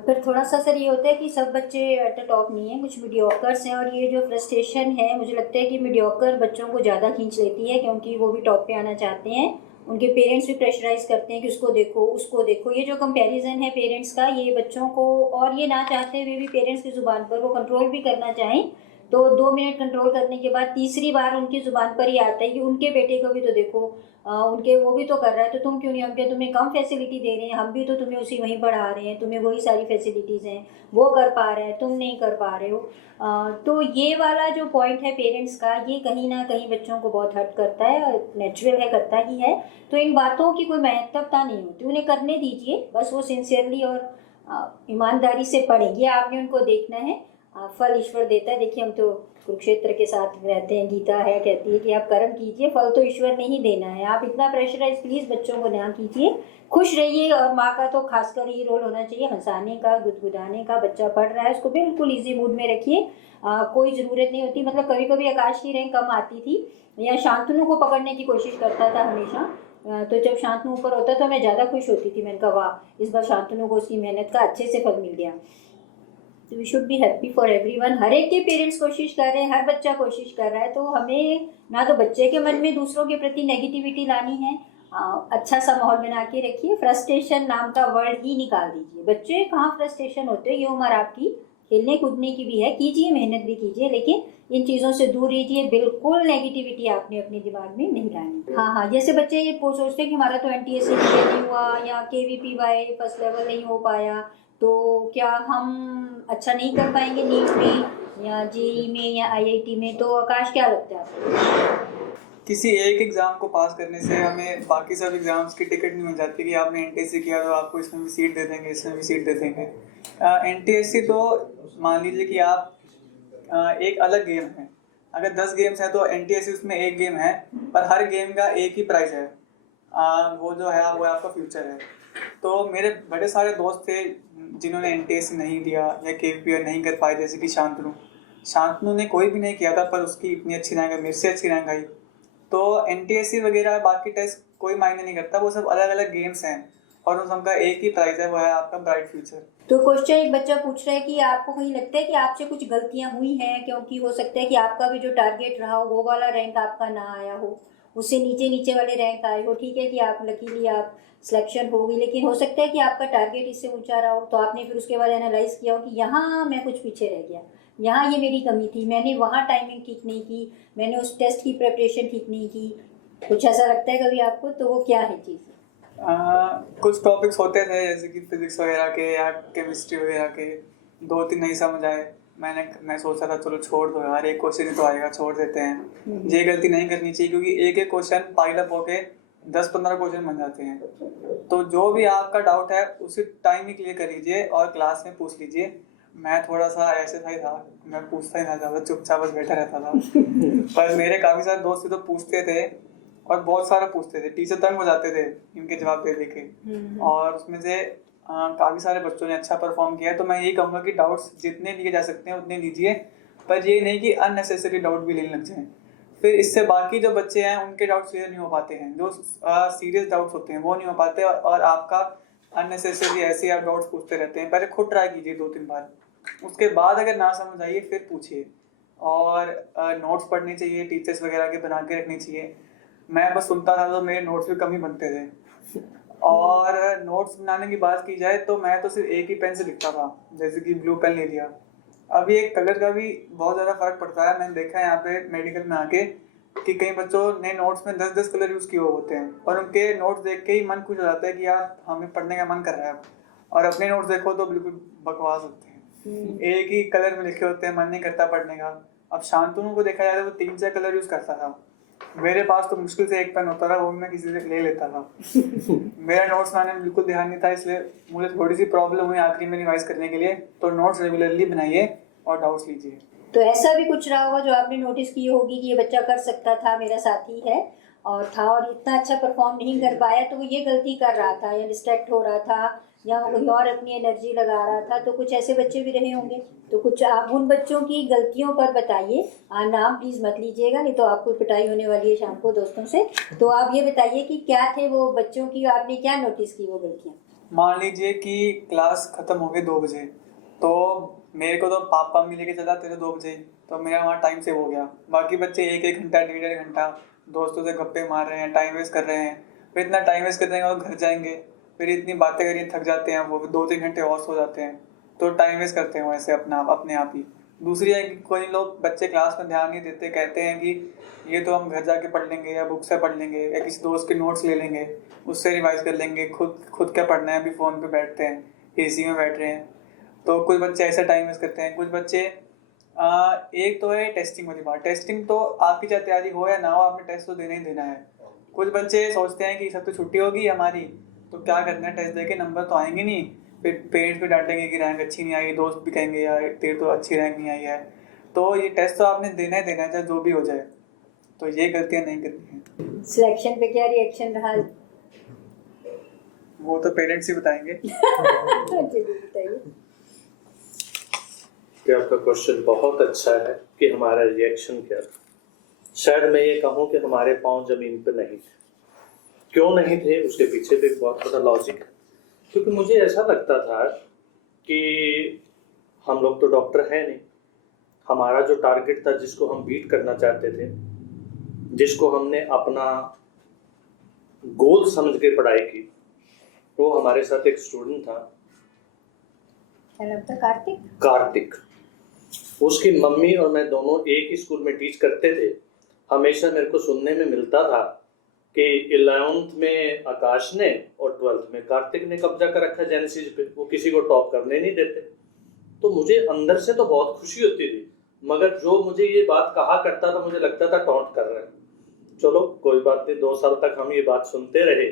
पर थोड़ा सा सर ये होता है कि सब बच्चे एट द टॉप नहीं है, कुछ मीडियोकर्स हैं, और ये जो फ्रस्ट्रेशन है मुझे लगता है कि मीडियोकर बच्चों को ज़्यादा खींच लेती है, क्योंकि वो भी टॉप पे आना चाहते हैं। उनके पेरेंट्स भी प्रेशराइज करते हैं कि उसको देखो उसको देखो। ये जो कंपैरिजन है पेरेंट्स का, ये बच्चों को, और ये ना चाहते हुए भी पेरेंट्स की ज़ुबान पर वो कंट्रोल भी करना चाहें तो 2 मिनट कंट्रोल करने के बाद तीसरी बार उनकी ज़ुबान पर ही आता है कि उनके बेटे को भी तो देखो, उनके वो भी तो कर रहा है तो तुम क्यों नहीं, हमके तुम्हें कम फैसिलिटी दे रहे हैं, हम भी तो तुम्हें उसी वहीं पढ़ा रहे हैं, तुम्हें वही सारी फैसिलिटीज़ हैं, वो कर पा रहे हैं तुम नहीं कर पा रहे हो। तो ये वाला जो पॉइंट है पेरेंट्स का, ये कहीं ना कहीं बच्चों को बहुत हर्ट करता है, नेचुरल है, करता ही है। तो इन बातों की कोई महत्वता नहीं होती, उन्हें करने दीजिए, बस वो सिंसियरली और ईमानदारी से पढ़ें, ये आपने उनको देखना है। फल ईश्वर देता है। देखिए हम तो कुरुक्षेत्र के साथ रहते हैं, गीता है कहती है कि आप कर्म कीजिए, फल तो ईश्वर ने ही देना है। आप इतना प्रेशराइज प्लीज़ बच्चों को ना कीजिए, खुश रहिए। और माँ का तो खासकर ये रोल होना चाहिए हंसाने का, गुदगुदाने का। बच्चा पढ़ रहा है उसको बिल्कुल ईजी मूड में रखिए, कोई ज़रूरत नहीं होती। मतलब कभी कभी आकाश की रैंक कम आती थी या शांतनु को पकड़ने की कोशिश करता था हमेशा, तो जब शांतनु ऊपर होता तो मैं ज़्यादा खुश होती थी। मैंने कहा वाह, इस बार शांतनु को उसकी मेहनत का अच्छे से फल मिल गया। तो we should be happy for everyone. हर एक के पेरेंट्स कोशिश कर रहे हैं, हर बच्चा कोशिश कर रहा है, तो हमें ना तो बच्चे के मन में दूसरों के प्रति नेगेटिविटी लानी है। अच्छा सा माहौल बना के रखिए, फ्रस्ट्रेशन नाम का वर्ड ही निकाल दीजिए। बच्चे कहाँ फ्रस्ट्रेशन होते हैं, ये उम्र आपकी खेलने कूदने की भी है, कीजिए, मेहनत भी कीजिए, लेकिन इन चीज़ों से दूर रहिए। बिल्कुल नेगेटिविटी आपने अपने दिमाग में नहीं लानी। हाँ, जैसे बच्चे ये सोचते हैं कि हमारा तो NTSC नहीं हुआ या KVPY फर्स्ट लेवल नहीं हो पाया, तो क्या हम अच्छा नहीं कर पाएंगे नीट में या JEE में या IIT में? तो आकाश क्या लगता है आपको? किसी एक एग्ज़ाम को पास करने से हमें बाकी सब एग्ज़ाम्स की टिकट नहीं मिल जाती कि आपने NTSC किया तो आपको इसमें भी सीट दे देंगे, इसमें भी सीट दे देंगे। NTSC तो मान लीजिए कि आप एक अलग गेम है। अगर 10 गेम्स हैं तो NTSC उसमें एक गेम है, पर हर गेम का एक ही प्राइस है। वो जो है वो आपका फ्यूचर है। तो मेरे बड़े सारे दोस्त थे जिन्होंने NTSC नहीं दिया या KVPY नहीं कर पाए, जैसे कि शांतनु ने कोई भी नहीं किया था, पर उसकी इतनी अच्छी रैंक है, मेरे से अच्छी रैंक आई। तो NTSC वगैरह बाकी टेस्ट कोई मायने नहीं करता, वो सब अलग अलग गेम्स हैं और उन सबका एक ही प्राइस है, वो है आपका ब्राइट फ्यूचर। तो क्वेश्चन एक बच्चा पूछ रहा है कि आपको कहीं लगता है कि आपसे कुछ गलतियां हुई हैं, क्योंकि हो सकता है कि आपका भी जो टारगेट रहा हो वो वाला रैंक आपका ना आया हो, उससे नीचे नीचे वाले रैंक आए हो। ठीक है कि आप लकीली आप सिलेक्शन हो गई, लेकिन हो सकता है कि आपका टारगेट इससे ऊंचा रहा हो, तो आपने फिर उसके बाद एनालाइज किया हो कि यहाँ मैं कुछ पीछे रह गया, यहाँ ये मेरी कमी थी, मैंने वहाँ टाइमिंग ठीक नहीं की, मैंने उस टेस्ट की प्रिपरेशन ठीक नहीं की। कुछ ऐसा लगता है कभी आपको? तो वो क्या है चीज़? कुछ टॉपिक्स होते थे जैसे कि फिजिक्स वगैरह के या केमिस्ट्री वगैरह के, 2-3 नहीं समझ आए, मैं सोचा था चलो छोड़ दो यार, एक क्वेश्चन ही तो आएगा, छोड़ देते हैं। ये गलती नहीं करनी चाहिए, क्योंकि एक एक क्वेश्चन पाइल अप होके 10-15 क्वेश्चन बन जाते हैं। तो जो भी आपका डाउट है उसी टाइम ही क्लियर कर लीजिए और क्लास में पूछ लीजिए। मैं थोड़ा सा ऐसे था ही था, मैं पूछता ही ना ज़्यादा, चुपचाप बस बैठा रहता था। पर मेरे काफ़ी सारे दोस्त तो पूछते थे और बहुत सारा पूछते थे, टीचर तंग हो जाते थे इनके जवाब दे के। और उसमें से काफ़ी सारे बच्चों ने अच्छा परफॉर्म किया। तो मैं यही कहूँगा कि डाउट्स जितने लिए जा सकते हैं उतने लीजिए, पर ये नहीं कि अननेसेसरी डाउट भी लेने लग जाएं। फिर इससे बाकी जो बच्चे हैं उनके डाउट्स क्लियर नहीं हो पाते हैं, जो सीरियस डाउट्स होते हैं वो नहीं हो पाते, और आपका अननेसेसरी ऐसे आप डाउट्स पूछते रहते हैं। पहले खुद ट्राई कीजिए 2-3 बार, उसके बाद अगर ना समझ आइए फिर पूछिए। और नोट्स पढ़नी चाहिए, टीचर्स वगैरह के बना के रखनी चाहिए। मैं बस सुनता था तो मेरे नोट्स भी कम ही बनते थे। और नोट्स बनाने की बात की जाए तो मैं तो सिर्फ एक ही पेन से लिखता था, जैसे कि ब्लू पेन ले लिया। अभी एक कलर का भी बहुत ज़्यादा फर्क पड़ता है। मैंने देखा है यहाँ पे मेडिकल में आके कि कई बच्चों ने नोट्स में 10-10 कलर यूज़ किए हुए होते हैं, और उनके नोट्स देख के ही मन खुश हो जाता है कि यार हमें पढ़ने का मन कर रहा है अब। और अपने नोट्स देखो तो बिल्कुल बकवास होते हैं, एक ही कलर में लिखे होते हैं, मन नहीं करता पढ़ने का। अब शांतनु को देखा जाए तो वो 3-4 कलर यूज़ करता था। मेरे पास तो मुश्किल से एक पेन होता था, वो भी मैं किसी से ले लेता था। मेरा नोट्स बनाने में बिल्कुल ध्यान नहीं था, इसलिए मुझे थोड़ी सी प्रॉब्लम हुई आखिरी में रिवाइज करने के लिए। तो नोट्स रेगुलरली बनाइए और डाउट्स लीजिए। तो ऐसा भी कुछ रहा होगा जो आपने नोटिस की होगी कि ये बच्चा कर सकता था, मेरा साथी है और था, और इतना अच्छा परफॉर्म नहीं कर पाया, तो वो ये गलती कर रहा था या डिस्ट्रैक्ट हो रहा था या कोई और अपनी एनर्जी लगा रहा था, तो कुछ ऐसे बच्चे भी रहे होंगे। तो कुछ आप उन बच्चों की गलतियों पर बताइए। नाम प्लीज़ मत लीजिएगा, नहीं तो आपको पिटाई होने वाली है शाम को दोस्तों से। तो आप ये बताइए कि क्या थे वो बच्चों की, आपने क्या नोटिस की वो गलतियाँ। मान लीजिए कि क्लास खत्म हो गई 2 बजे, तो मेरे को तो पापा भी लेके चला तेरे 2 बजे, तो मेरा वहाँ टाइम सेव हो गया। बाकी बच्चे 1-1 घंटा 1.5 घंटा दोस्तों से गप्पे मार रहे हैं, टाइम वेस्ट कर रहे हैं। फिर इतना टाइम वेस्ट कर देंगे और घर जाएंगे, फिर इतनी बातें करिए थक जाते हैं, वो 2-3 घंटे और सो जाते हैं। तो टाइम वेस्ट करते हैं वैसे अपने आप ही। दूसरी है कि कोई लोग बच्चे क्लास में ध्यान नहीं देते, कहते हैं कि ये तो हम घर जाके पढ़ लेंगे या बुक से पढ़ लेंगे या किसी दोस्त के नोट्स ले लेंगे, उससे रिवाइज कर लेंगे, खुद क्या पढ़ना है, अभी फ़ोन पे बैठते हैं, एसी में बैठ रहे हैं। तो कुछ बच्चे ऐसा टाइम वेस्ट करते हैं। कुछ बच्चे एक तो है टेस्टिंग वाली बात। टेस्टिंग तो आपकी चाहे तैयारी हो या ना हो, आपने टेस्ट तो देना ही देना है। कुछ बच्चे सोचते हैं कि सब तो छुट्टी होगी हमारी, तो क्या करना है, टेस्ट दे के नंबर तो आएंगे नहीं, फिर पेरेंट्स भी डांटेंगे कि रैंक अच्छी नहीं आई, दोस्त भी कहेंगे यार तेरी तो अच्छी रैंक नहीं आई है। तो ये टेस्ट तो आपने देना ही देना है, चाहे जो भी हो जाए। तो ये गलतियाँ नहीं करनी है। सिलेक्शन पे क्या रिएक्शन रहा? वो तो पेरेंट्स ही बताएंगे। चलिए बताइए। कि आपका क्वेश्चन बहुत अच्छा है कि हमारा रिएक्शन क्या था। शायद मैं ये कहूँ कि हमारे पाँव जमीन पर नहीं थे। क्यों नहीं थे, उसके पीछे भी एक बहुत बड़ा लॉजिक है। क्योंकि मुझे ऐसा लगता था कि हम लोग तो डॉक्टर हैं नहीं, हमारा जो टारगेट था, जिसको हम बीट करना चाहते थे, जिसको हमने अपना गोल समझ के पढ़ाई की, वो हमारे साथ एक स्टूडेंट था, क्या नाम था? कार्तिक। कार्तिक। उसकी मम्मी और मैं दोनों एक ही स्कूल में टीच करते थे। हमेशा मेरे को सुनने में मिलता था कि 11th में आकाश ने और 12th में कार्तिक ने कब्जा कर रखा जेनेसिस पे, वो किसी को टॉप करने नहीं देते। तो मुझे अंदर से तो बहुत खुशी होती थी, मगर जो मुझे ये बात कहा करता था, मुझे लगता था टॉन्ट कर रहे हैं। चलो कोई बात नहीं, 2 साल तक हम ये बात सुनते रहे।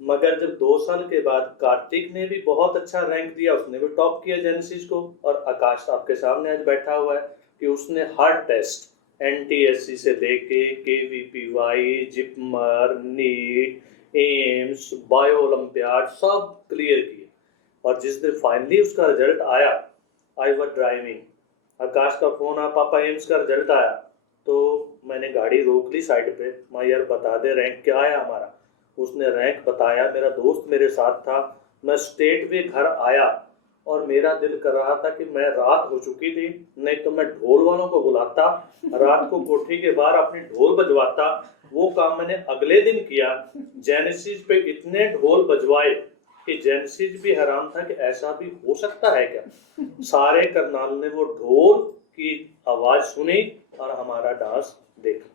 मगर जब 2 साल के बाद कार्तिक ने भी बहुत अच्छा रैंक दिया, उसने भी टॉप किया जेनेसिस को, और आकाश आपके सामने आज बैठा हुआ है कि उसने हर टेस्ट NTSC से लेके KVPY, JIPMER, NEET, AIIMS, bio olympiad सब क्लियर किए। और जिस दिन फाइनली उसका रिजल्ट आया, आई वॉज ड्राइविंग, आकाश का फोन आया, पापा एम्स का रिजल्ट आया। तो मैंने गाड़ी रोक ली साइड पे, मैं यार बता दे रैंक क्या आया हमारा। उसने रैंक बताया, मेरा दोस्त मेरे साथ था। मैं स्टेट वे घर आया और मेरा दिल कर रहा था कि मैं, रात हो चुकी थी, नहीं तो मैं ढोल वालों को बुलाता, रात को कोठी के बाहर अपनी ढोल बजवाता। वो काम मैंने अगले दिन किया। जेनेसिस पे इतने ढोल बजवाए कि जेनेसिस भी हैरान था कि ऐसा भी हो सकता है क्या। सारे करनाल ने वो ढोल की आवाज सुनी और हमारा डांस देखा।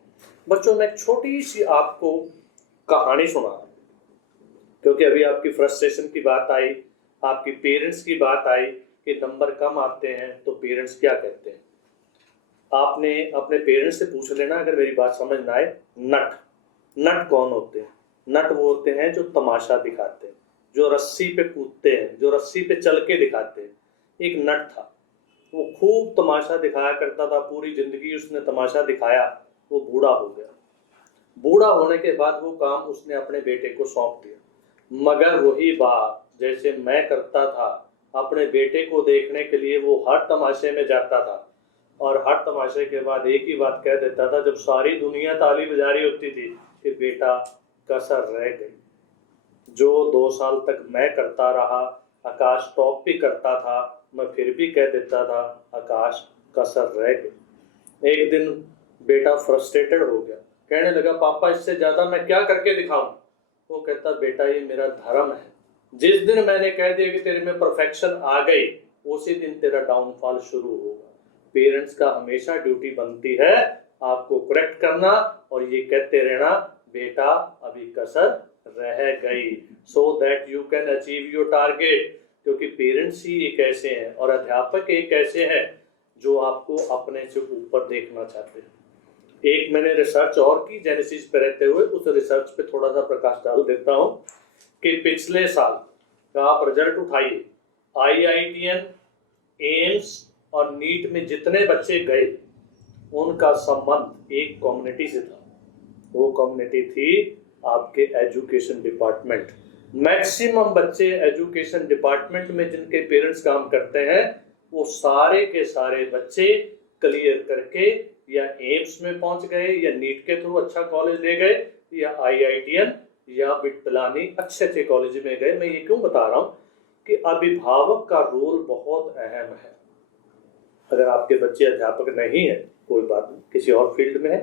बच्चों, मैं एक छोटी सी आपको कहानी सुना, क्योंकि अभी आपकी फ्रस्ट्रेशन की बात आई, आपकी पेरेंट्स की बात आई कि नंबर कम आते हैं तो पेरेंट्स क्या कहते हैं। आपने अपने पेरेंट्स से पूछ लेना, अगर मेरी बात समझ ना आए। नट कौन होते हैं? नट वो होते हैं जो तमाशा दिखाते हैं, जो रस्सी पे कूदते हैं, जो रस्सी पे चल के दिखाते हैं। एक नट था, वो खूब तमाशा दिखाया करता था, पूरी जिंदगी उसने तमाशा दिखाया। वो बूढ़ा हो गया। बूढ़ा होने के बाद वो काम उसने अपने बेटे को सौंप दिया। मगर वही बात जैसे मैं करता था, अपने बेटे को देखने के लिए वो हर तमाशे में जाता था, और हर तमाशे के बाद एक ही बात कह देता था, जब सारी दुनिया ताली बजा रही होती थी, कि बेटा कसर रह गई। जो 2 साल तक मैं करता रहा, आकाश टॉप भी करता था, मैं फिर भी कह देता था आकाश कसर रह गई। एक दिन बेटा फ्रस्ट्रेटेड हो गया, कहने लगा पापा इससे ज़्यादा मैं क्या करके दिखाऊं। वो कहता बेटा ये मेरा धर्म है, जिस दिन मैंने कह दिया कि तेरे में परफेक्शन आ गई उसी दिन तेरा डाउनफॉल शुरू होगा। पेरेंट्स का हमेशा ड्यूटी बनती है आपको करेक्ट करना और ये कहते रहना बेटा अभी कसर रह गई, so that you can achieve your target. क्योंकि पेरेंट्स ही एक ऐसे हैं और अध्यापक एक ऐसे हैं जो आपको अपने से ऊपर देखना चाहते हैं। एक मैंने रिसर्च और की जेनेसिस पे रहते हुए, उस रिसर्च पे थोड़ा सा प्रकाश डाल देता हूँ कि पिछले साल का आप रिजल्ट उठाइए, IITN, एम्स और नीट में जितने बच्चे गए उनका संबंध एक कम्युनिटी से था। वो कम्युनिटी थी आपके एजुकेशन डिपार्टमेंट। मैक्सिमम बच्चे एजुकेशन डिपार्टमेंट में जिनके पेरेंट्स काम करते हैं वो सारे के सारे बच्चे क्लियर करके या एम्स में पहुंच गए या नीट के थ्रू अच्छा कॉलेज ले गए या IITN या बिट पिलानी अच्छे अच्छे कॉलेज में गए। मैं ये क्यों बता रहा हूँ कि अभिभावक का रोल बहुत अहम है। अगर आपके बच्चे अध्यापक नहीं है, कोई बात नहीं, किसी और फील्ड में है,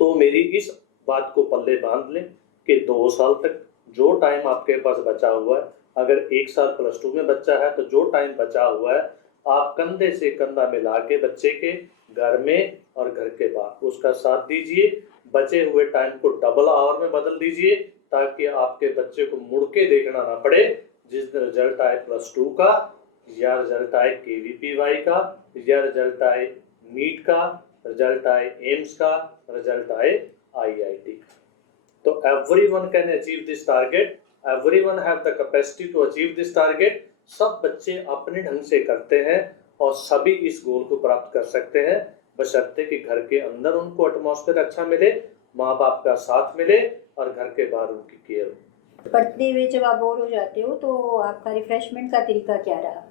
तो मेरी इस बात को पल्ले बांध लें कि 2 साल तक जो टाइम आपके पास बचा हुआ है, अगर 1 साल +2 में बच्चा है तो जो टाइम बचा हुआ है आप कंधे से कंधा मिला के बच्चे के घर में और घर के बाहर उसका साथ दीजिए। बचे हुए टाइम को डबल आवर में बदल दीजिए ताकि आपके बच्चे को मुड़ के देखना ना पड़े जिस दिन रिजल्ट आए +2 का या रिजल्ट आए KVPY का या रिजल्ट आए नीट का, रिजल्ट आए एम्स का, रिजल्ट आए IIT का। तो everyone can achieve this target, everyone have the capacity to achieve this target। सब बच्चे अपने ढंग से करते हैं और सभी इस गोल को प्राप्त कर सकते हैं, बशर्ते कि घर के अंदर उनको एटमॉस्फेयर अच्छा मिले, माँ बाप का साथ मिले और घर के बाहर उनकी केयर हो। पढ़ते हुए जब आप बोर हो जाते हो तो आपका रिफ्रेशमेंट का तरीका क्या रहा?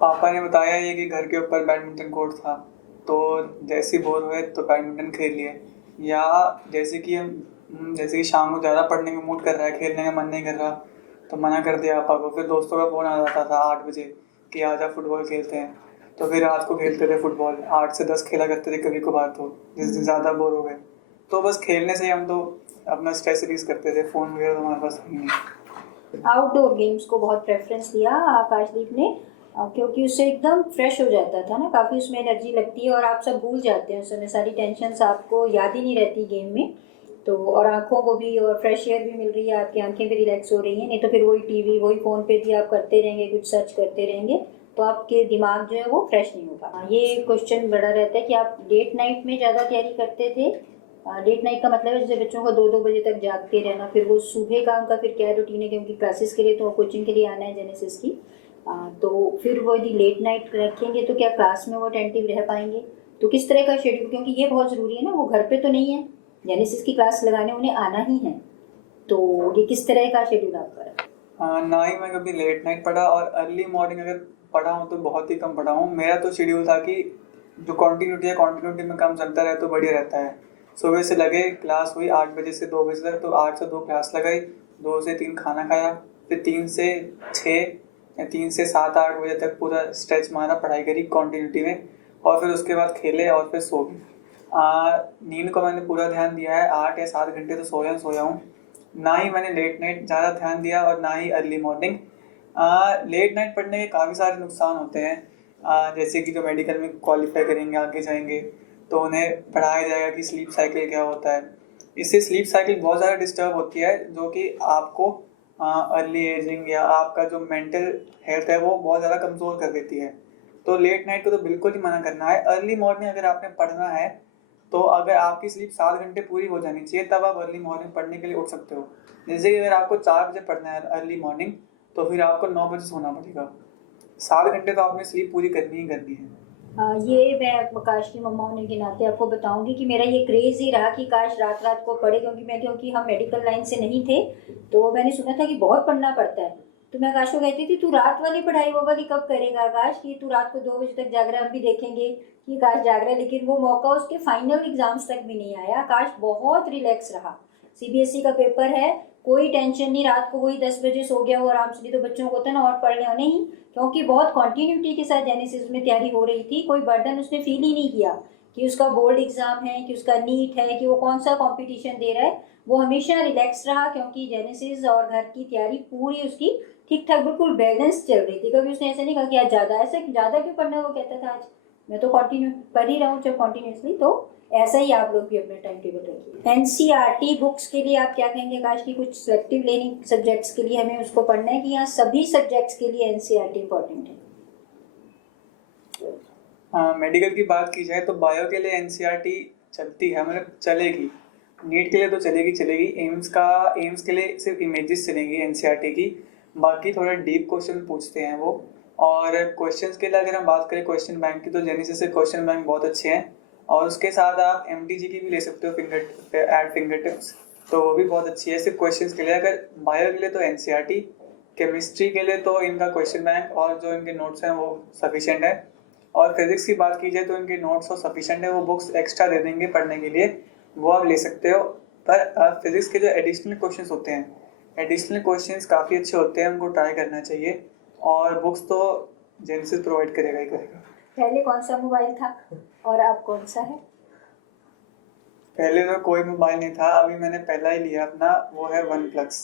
पापा ने बताया ये कि घर के ऊपर बैडमिंटन कोर्ट था, तो जैसे ही बोर हुए तो बैडमिंटन खेल लिए, या जैसे कि शाम को ज़्यादा पढ़ने का मूड कर रहा है, खेलने का मन नहीं कर रहा तो मना कर दिया पापा को। फिर दोस्तों का फ़ोन आ जाता था 8 बजे कि आजा फुटबॉल खेलते हैं, तो फिर रात को खेलते थे फुटबॉल, 8 से 10 खेला करते थे कभी कभार। तो जिस दिन ज़्यादा बोर हो गए तो बस खेलने से ही हम तो अपना स्ट्रेस रिलीज करते थे, फ़ोन वगैरह तो हमारे पास नहीं। आउटडोर गेम्स को बहुत प्रेफरेंस दिया आकाशदीप ने, क्योंकि उससे एकदम फ्रेश हो जाता था ना, काफ़ी उसमें एनर्जी लगती है और आप सब भूल जाते हैं उस समय, सारी टेंशन्स आपको याद ही नहीं रहती गेम में। तो और आँखों को भी और फ्रेश एयर भी मिल रही है, आपकी आंखें भी रिलैक्स हो रही हैं। नहीं तो फिर वही टीवी वही फ़ोन पे भी आप करते रहेंगे, कुछ सर्च करते रहेंगे तो आपके दिमाग जो है वो फ्रेश नहीं होगा। ये क्वेश्चन बड़ा रहता है कि आप लेट नाइट में ज़्यादा तैयारी करते थे। लेट नाइट का मतलब है जैसे बच्चों को 2-2 बजे तक जागते रहना, फिर वो सुबह का उनका फिर क्या रूटीन है कि उनकी क्लासेस के लिए तो कोचिंग के लिए आना है जेनेसिस की, तो फिर वो यदि लेट नाइट रखेंगे तो क्या क्लास में वो अटेंटिव रह पाएंगे? तो किस तरह का शेड्यूल, क्योंकि ये बहुत ज़रूरी है ना, वो घर पे तो नहीं है, जेनेसिस की क्लास लगाने उन्हें आना ही है, तो ये किस तरह का शेड्यूल आपका रहा? ना ही मैं कभी लेट नाइट पढ़ा और अर्ली मॉर्निंग अगर पढ़ा हूँ तो बहुत ही कम पढ़ा हूँ। मेरा तो शेड्यूल था कि जो कॉन्टीन्यूटी में काम चलता रहे तो बढ़िया रहता है। सुबह से लगे, क्लास हुई 8 बजे से 2 बजे तक, तो 8 से 2 क्लास लगाई, 2 से 3 खाना खाया, फिर 3 से 6 या 3 से 7-8 बजे तक पूरा स्ट्रेच मारा, पढ़ाई करी कॉन्टीन्यूटी में, और फिर उसके बाद खेले और फिर सो गए। नींद को मैंने पूरा ध्यान दिया है, 8 या 7 घंटे तो सोया हूँ। ना ही मैंने लेट नाइट ज़्यादा ध्यान दिया और ना ही अर्ली मॉर्निंग। लेट नाइट पढ़ने के काफ़ी सारे नुकसान होते हैं, जैसे कि जो मेडिकल में क्वालिफाई करेंगे आगे जाएंगे तो उन्हें पढ़ाया जाएगा कि स्लीप साइकिल क्या होता है। इससे स्लीप साइकिल बहुत ज़्यादा डिस्टर्ब होती है, जो कि आपको अर्ली एजिंग या आपका जो मेंटल हेल्थ है वो बहुत ज़्यादा कमज़ोर कर देती है। तो लेट नाइट को तो बिल्कुल ही मना करना है। अर्ली मॉर्निंग अगर आपने पढ़ना है तो अगर आपकी स्लीप 7 घंटे पूरी हो जानी चाहिए, तब आप अर्ली मॉर्निंग पढ़ने के लिए उठ सकते हो। जैसे कि अगर आपको 4 बजे पढ़ना है अर्ली मॉर्निंग तो फिर आपको 9 बजे सोना पड़ेगा। 7 घंटे तो आपने स्लीप पूरी करनी ही करनी है। ये मैं आकाश की मम्मा होने के नाते आपको बताऊंगी कि मेरा ये क्रेज़ ही रहा कि काश रात रात को पढ़े, क्योंकि हम मेडिकल लाइन से नहीं थे, तो मैंने सुना था कि बहुत पढ़ना पड़ता है। तो मैं आकाश को कहती थी तू रात वाली पढ़ाई वो वाली कब करेगा आकाश, कि तू रात को 2 बजे तक जाग रहा है, हम भी देखेंगे कि आकाश जाग रहा है। लेकिन वो मौका उसके फाइनल एग्जाम्स तक भी नहीं आया। आकाश बहुत रिलैक्स रहा। CBSE का पेपर है, कोई टेंशन नहीं, रात को वही 10 बजे सो गया वो आराम से, नहीं तो बच्चों को होता ना और पढ़ लें, नहीं, क्योंकि बहुत कॉन्टीन्यूटी के साथ जेनेसिस में तैयारी हो रही थी, कोई बर्डन उसने फील ही नहीं किया कि उसका बोर्ड एग्जाम है, कि उसका नीट है, कि वो कौन सा कंपटीशन दे रहा है। वो हमेशा रिलैक्स रहा, क्योंकि जेनेसिस और घर की तैयारी पूरी उसकी ठीक ठाक बिल्कुल बैलेंस चल रही थी। कभी उसने ऐसा नहीं कहा कि आज ज़्यादा, ऐसे ज़्यादा क्यों पढ़ना है, वो कहता था आज मैं तो कंटिन्यू पढ़ ही रहा हूँ जब कॉन्टीन्यूसली। तो ऐसा ही आप लोग भी अपना टाइम टेबल रखिए। एनसीईआरटी बुक्स के लिए आप क्या कहेंगे काश, की कुछ सिलेक्टिव लर्निंग सब्जेक्ट्स के लिए हमें उसको पढ़ना है, कि यहाँ सभी सब्जेक्ट्स के लिए एनसीईआरटी इंपॉर्टेंट है? हाँ, मेडिकल की बात की जाए तो बायो के लिए एनसीईआरटी चलती है, मतलब चलेगी। नीट के लिए तो चलेगी। एम्स के लिए सिर्फ इमेजेस चलेंगी एनसीईआरटी की, बाकी थोड़ा डीप क्वेश्चन पूछते हैं वो। और क्वेश्चंस के लिए अगर हम बात करें क्वेश्चन बैंक की, तो जेनेसिस से क्वेश्चन बैंक बहुत अच्छे हैं, और उसके साथ आप एमटीजी की भी ले सकते हो, फिंगर टिप्स, तो वो भी बहुत अच्छी है सिर्फ क्वेश्चंस के लिए। अगर बायो के लिए तो एनसीईआरटी, केमिस्ट्री के लिए तो इनका क्वेश्चन बैंक और जो इनके नोट्स हैं वो सफिशिएंट है। और फिजिक्स की बात की जाए तो इनके नोट्स और सफिशिएंट है, वो बुक्स एक्स्ट्रा दे देंगे पढ़ने के लिए, वो आप ले सकते हो। पर फिजिक्स के जो एडिशनल क्वेश्चंस होते हैं, एडिशनल क्वेश्चंस काफ़ी अच्छे होते हैं, उनको ट्राई करना चाहिए। और बुक्स तो जेनेसिस प्रोवाइड करेगा ही करेगा। पहले कौन सा मोबाइल था और अब कौन सा है? पहले तो कोई मोबाइल नहीं था, अभी मैंने पहला ही लिया अपना, वो है वन प्लस।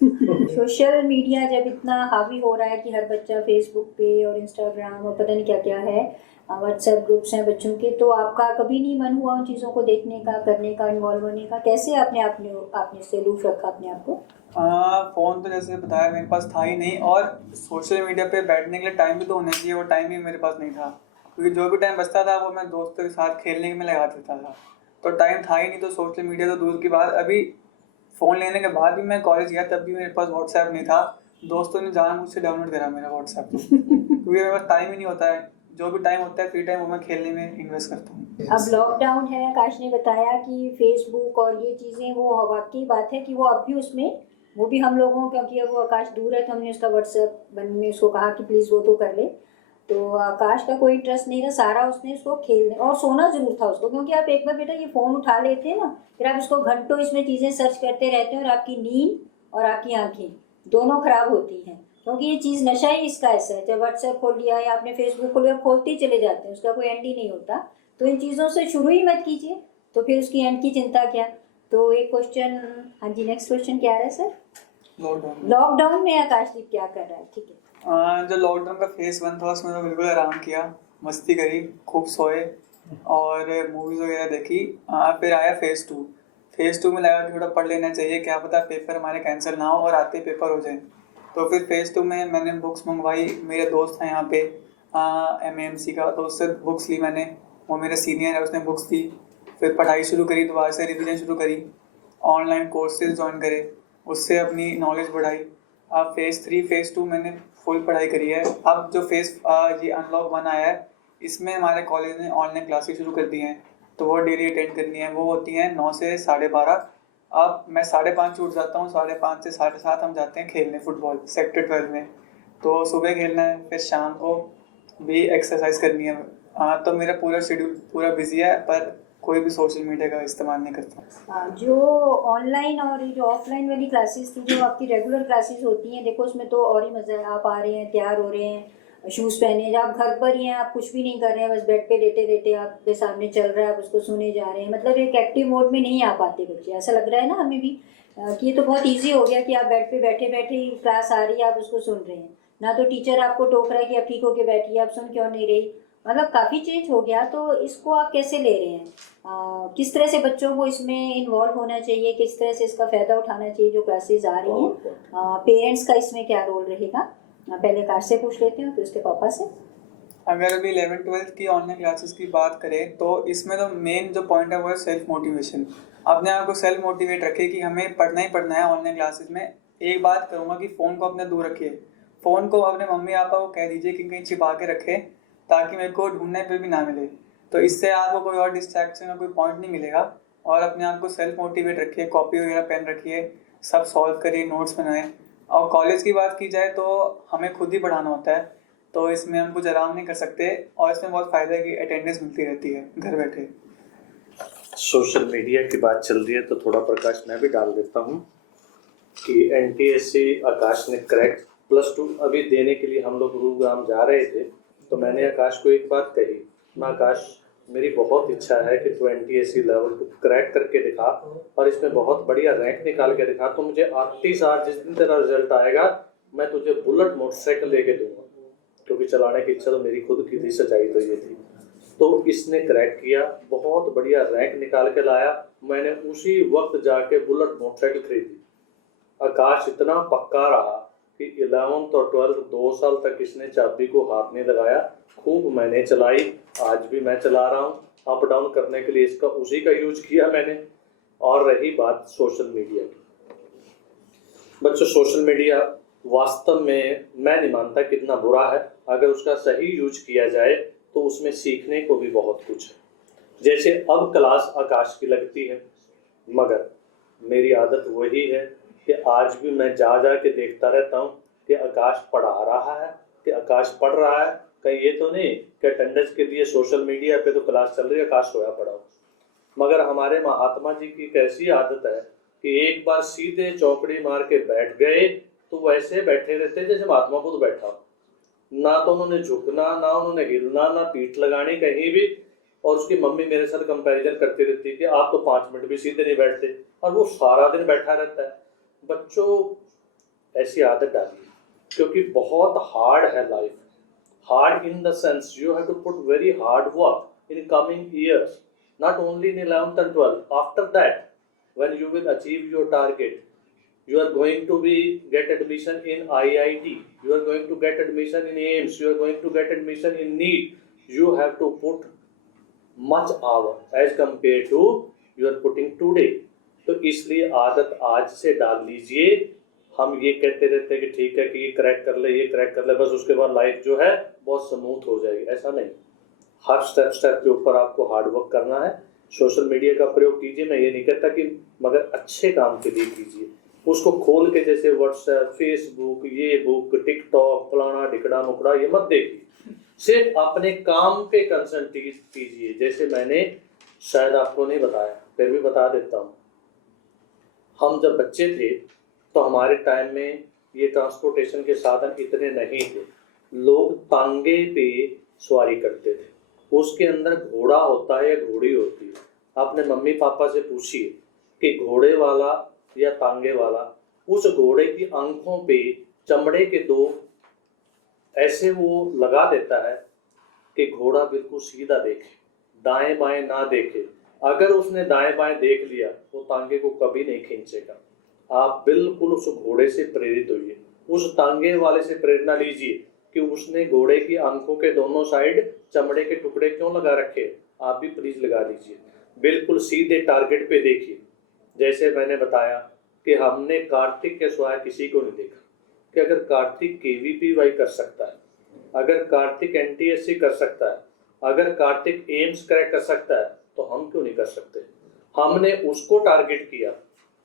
सोशल मीडिया जब इतना हावी हो रहा है कि हर बच्चा फेसबुक पे और इंस्टाग्राम और पता नहीं क्या क्या है, व्हाट्सएप ग्रुप्स हैं बच्चों के, तो आपका कभी नहीं मन हुआ उन चीज़ों को देखने का, करने का, इन्वॉल्व होने का? कैसे आपने से अलूफ रखा अपने आप को? फ़ोन तो जैसे बताया मेरे पास था ही नहीं, और सोशल मीडिया पे बैठने के लिए टाइम भी तो होना चाहिए, वो टाइम ही मेरे पास नहीं था, क्योंकि जो भी टाइम बचता था वो मैं दोस्तों के साथ खेलने में लगा देता था, तो टाइम था ही नहीं। तो सोशल मीडिया तो दूर की बात, अभी फ़ोन लेने के बाद भी मैं कॉलेज गया तब भी मेरे पास व्हाट्सएप नहीं था, दोस्तों ने जान मुझसे डाउनलोड करा मेरा व्हाट्सएप क्योंकि मेरे पास टाइम ही नहीं होता है। जो भी टाइम होता है फ्री टाइम वो मैं खेलने में इन्वेस्ट करता हूँ। अब लॉकडाउन है, आकाश ने बताया कि फेसबुक और ये चीज़ें, वो वाकई बात है कि वो अब भी उसमें, वो भी हम लोगों, क्योंकि अब वो आकाश दूर है तो हमने उसका व्हाट्सएप में उसको कहा कि प्लीज़ वो तो कर ले, तो आकाश का कोई इंटरेस्ट नहीं था, सारा उसने उसको खेलने और सोना जरूर था उसको, क्योंकि आप एक बार बेटा ये फ़ोन उठा लेते हैं ना, फिर आप इसको घंटों इसमें चीज़ें सर्च करते रहते हैं, और आपकी नींद और आपकी आंखें दोनों खराब होती हैं, क्योंकि ये चीज़ नशा ही इसका ऐसा है। जब व्हाट्सएप खोल लिया या आपने फेसबुक खोल लिया, खोलते ही चले जाते हैं, उसका कोई एंड ही नहीं होता। तो इन चीज़ों से शुरू ही मत कीजिए, तो फिर उसकी एंड की चिंता क्या। तो एक क्वेश्चन, हाँ जी, नेक्स्ट क्वेश्चन क्या आ रहा है सर? लॉकडाउन में आकाशदीप क्या कर रहा है? ठीक है, जो लॉकडाउन का फेज़ 1 था उसमें तो बिल्कुल आराम किया, मस्ती करी, खूब सोए और मूवीज़ वगैरह देखी। फिर आया फेज़ 2 में लगा कि थोड़ा पढ़ लेना चाहिए, क्या पता पेपर हमारे कैंसिल ना हो और आते पेपर हो जाए। तो फिर फेज़ 2 में मैंने बुक्स मंगवाई, मेरे दोस्त हैं यहाँ पे MAMC का, तो उससे बुक्स ली मैंने, वो मेरा सीनियर है उसने बुक्स दी। फिर पढ़ाई शुरू करी, दोबारा से रिविजन शुरू करी, ऑनलाइन कोर्सेज ज्वाइन करे, उससे अपनी नॉलेज बढ़ाई। अब फेज़ 2 मैंने फुल पढ़ाई करी है। अब जो ये अनलॉक 1 आया है, इसमें हमारे कॉलेज ने ऑनलाइन क्लासेस शुरू कर दी हैं, तो वो डेली अटेंड करनी है। वो होती हैं 9 से 12:30। अब मैं 5:30 उठ जाता हूँ, 5:30 से 7:30 हम जाते हैं खेलने फुटबॉल सेक्टर 12 में। तो सुबह खेलना है, फिर शाम को भी एक्सरसाइज करनी है। तो मेरा पूरा शेड्यूल पूरा बिजी है, पर कोई भी सोशल मीडिया का इस्तेमाल नहीं करता। जो ऑनलाइन और जो ऑफलाइन वाली क्लासेस थी, जो आपकी रेगुलर क्लासेस होती हैं, देखो उसमें तो और ही मज़ा है। आप आ रहे हैं, तैयार हो रहे हैं, शूज़ पहने हैं, आप घर पर ही हैं, आप कुछ भी नहीं कर रहे हैं, बस बेड पे लेटे लेटे आपके सामने चल रहा है, आप उसको सुने जा रहे हैं। मतलब एक एक्टिव मोड में नहीं आ पाते बच्चे, ऐसा लग रहा है ना हमें भी कि ये तो बहुत ईजी हो गया कि आप बेड पे बैठे बैठे ही क्लास आ रही है, आप उसको सुन रहे हैं, ना तो टीचर आपको टोक रहा है कि आप ठीक होके बैठिए, आप सुन क्यों नहीं रही। मतलब काफ़ी चेंज हो गया। तो इसको आप कैसे ले रहे हैं? किस तरह से बच्चों को इसमें इन्वॉल्व होना चाहिए, किस तरह से इसका फ़ायदा उठाना चाहिए जो क्लासेस आ रही हैं? पेरेंट्स का इसमें क्या रोल रहेगा? पहले कार से पूछ लेते हैं, फिर उसके पापा से। अगर अभी 11th-12th की ऑनलाइन क्लासेस की बात करें तो इसमें तो मेन जो पॉइंट है वो है सेल्फ मोटिवेशन। अपने आप को सेल्फ मोटिवेट रखे कि हमें पढ़ना ही पढ़ना है ऑनलाइन क्लासेस में। एक बात करूँगा कि फ़ोन को अपने दूर रखिए, फ़ोन को अपने मम्मी पापा को कह दीजिए कि कहीं छिपा के रखें, ताकि मेरे को ढूंढने पे भी ना मिले। तो इससे आपको कोई और डिस्ट्रैक्शन का कोई पॉइंट नहीं मिलेगा। और अपने आप को सेल्फ मोटिवेट रखिए, कॉपी वगैरह पेन रखिए, सब सॉल्व करिए, नोट्स बनाएं। और कॉलेज की बात की जाए तो हमें खुद ही पढ़ाना होता है, तो इसमें हम कुछ आराम नहीं कर सकते, और इसमें बहुत फ़ायदा है कि अटेंडेंस मिलती रहती है घर बैठे। सोशल मीडिया की बात चल रही है तो थोड़ा प्रकाश मैं भी डाल देता हूँ। कि एनटीएससी आकाश ने क्रैक +2 अभी देने के लिए हम लोग गुरुग्राम जा रहे थे, तो मैंने आकाश को एक बात कही, मैं आकाश मेरी बहुत इच्छा है कि तू एनटीएससी लेवल 2 क्रैक करके दिखा और इसमें बहुत बढ़िया रैंक निकाल के दिखा, तो मुझे आखिरी साल जिस दिन तेरा रिजल्ट आएगा मैं तुझे बुलेट मोटरसाइकिल लेके दूंगा, क्योंकि चलाने की इच्छा तो मेरी खुद की थी, सच्चाई तो ये थी। तो इसने क्रैक किया, बहुत बढ़िया रैंक निकाल के लाया, मैंने उसी वक्त जाके बुलेट मोटरसाइकिल खरीदी। आकाश इतना पक्का रहा कि 11th और 12th 2 साल तक इसने चाबी को हाथ नहीं लगाया, खूब मैंने चलाई, आज भी मैं चला रहा हूँ, अप डाउन करने के लिए इसका उसी का यूज किया मैंने। और रही बात सोशल मीडिया की, बच्चों सोशल मीडिया वास्तव में मैं नहीं मानता कितना बुरा है, अगर उसका सही यूज किया जाए तो उसमें सीखने को भी बहुत कुछ है। जैसे अब क्लास आकाश की लगती है, मगर मेरी आदत वही है कि आज भी मैं जा के देखता रहता हूँ कि आकाश पढ़ा रहा है, कि आकाश पढ़ रहा है, कहीं ये तो नहीं कि अटेंडेंस के लिए सोशल मीडिया पे तो क्लास चल रही है, आकाश सोया पड़ा हो। मगर हमारे महात्मा जी की कैसी आदत है कि एक बार सीधे चौकड़ी मार के बैठ गए तो वैसे बैठे रहते जैसे महात्मा खुद बैठा हो, ना तो उन्होंने झुकना, ना उन्होंने हिलना, ना पीठ लगानी कहीं भी। और उसकी मम्मी मेरे साथ कंपैरिजन करती रहती है कि आप तो 5 मिनट भी सीधे नहीं बैठते, और वो सारा दिन बैठा रहता है। बच्चों ऐसी आदत डालिए, क्योंकि बहुत हार्ड है life, hard in the sense you have to put very hard work in coming years, not only in 11th and 12th. After that, when you will achieve your target, you are going to get admission in IIT, you are going to get admission in AIMS, you are going to get admission in NEET. You have to put much hour as compared to you are putting today. तो इसलिए आदत आज से डाल लीजिए। हम ये कहते रहते हैं कि ठीक है कि ये क्रैक कर ले, ये क्रैक कर ले, बस उसके बाद लाइफ जो है बहुत स्मूथ हो जाएगी, ऐसा नहीं। हर स्टेप के ऊपर आपको हार्ड वर्क करना है। सोशल मीडिया का प्रयोग कीजिए, मैं ये नहीं कहता कि, मगर अच्छे काम के लिए कीजिए। उसको खोल के जैसे व्हाट्सएप, फेसबुक, ये बुक, टिकटॉक, फलाना ढिकड़ा मुकड़ा ये मत देखिए, सिर्फ अपने काम पे कंसंट्रेट कीजिए। जैसे मैंने शायद आपको नहीं बताया, फिर भी बता देता हूँ। हम जब बच्चे थे तो हमारे टाइम में ये ट्रांसपोर्टेशन के साधन इतने नहीं थे, लोग तांगे पे सवारी करते थे। उसके अंदर घोड़ा होता है या घोड़ी होती है, आपने मम्मी पापा से पूछिए कि घोड़े वाला या तांगे वाला, उस घोड़े की आंखों पे चमड़े के 2 ऐसे वो लगा देता है कि घोड़ा बिल्कुल सीधा देखे, दाएं बाएं ना देखे। अगर उसने दाएं बाएं देख लिया वो तांगे को कभी नहीं खींचेगा। आप बिल्कुल उस घोड़े से प्रेरित होइए, उस तांगे वाले से प्रेरणा लीजिए कि उसने घोड़े की आंखों के दोनों साइड चमड़े के टुकड़े क्यों लगा रखे, आप भी प्लीज लगा लीजिए। बिल्कुल सीधे टारगेट पे देखिए। जैसे मैंने बताया कि हमने कार्तिक के सिवाय किसी को नहीं देखा, कि अगर कार्तिक KVPY कर सकता है, अगर कार्तिक NTSC कर सकता है, अगर कार्तिक एम्स क्रैक कर सकता है, तो हम क्यों नहीं कर सकते। हमने उसको टारगेट किया,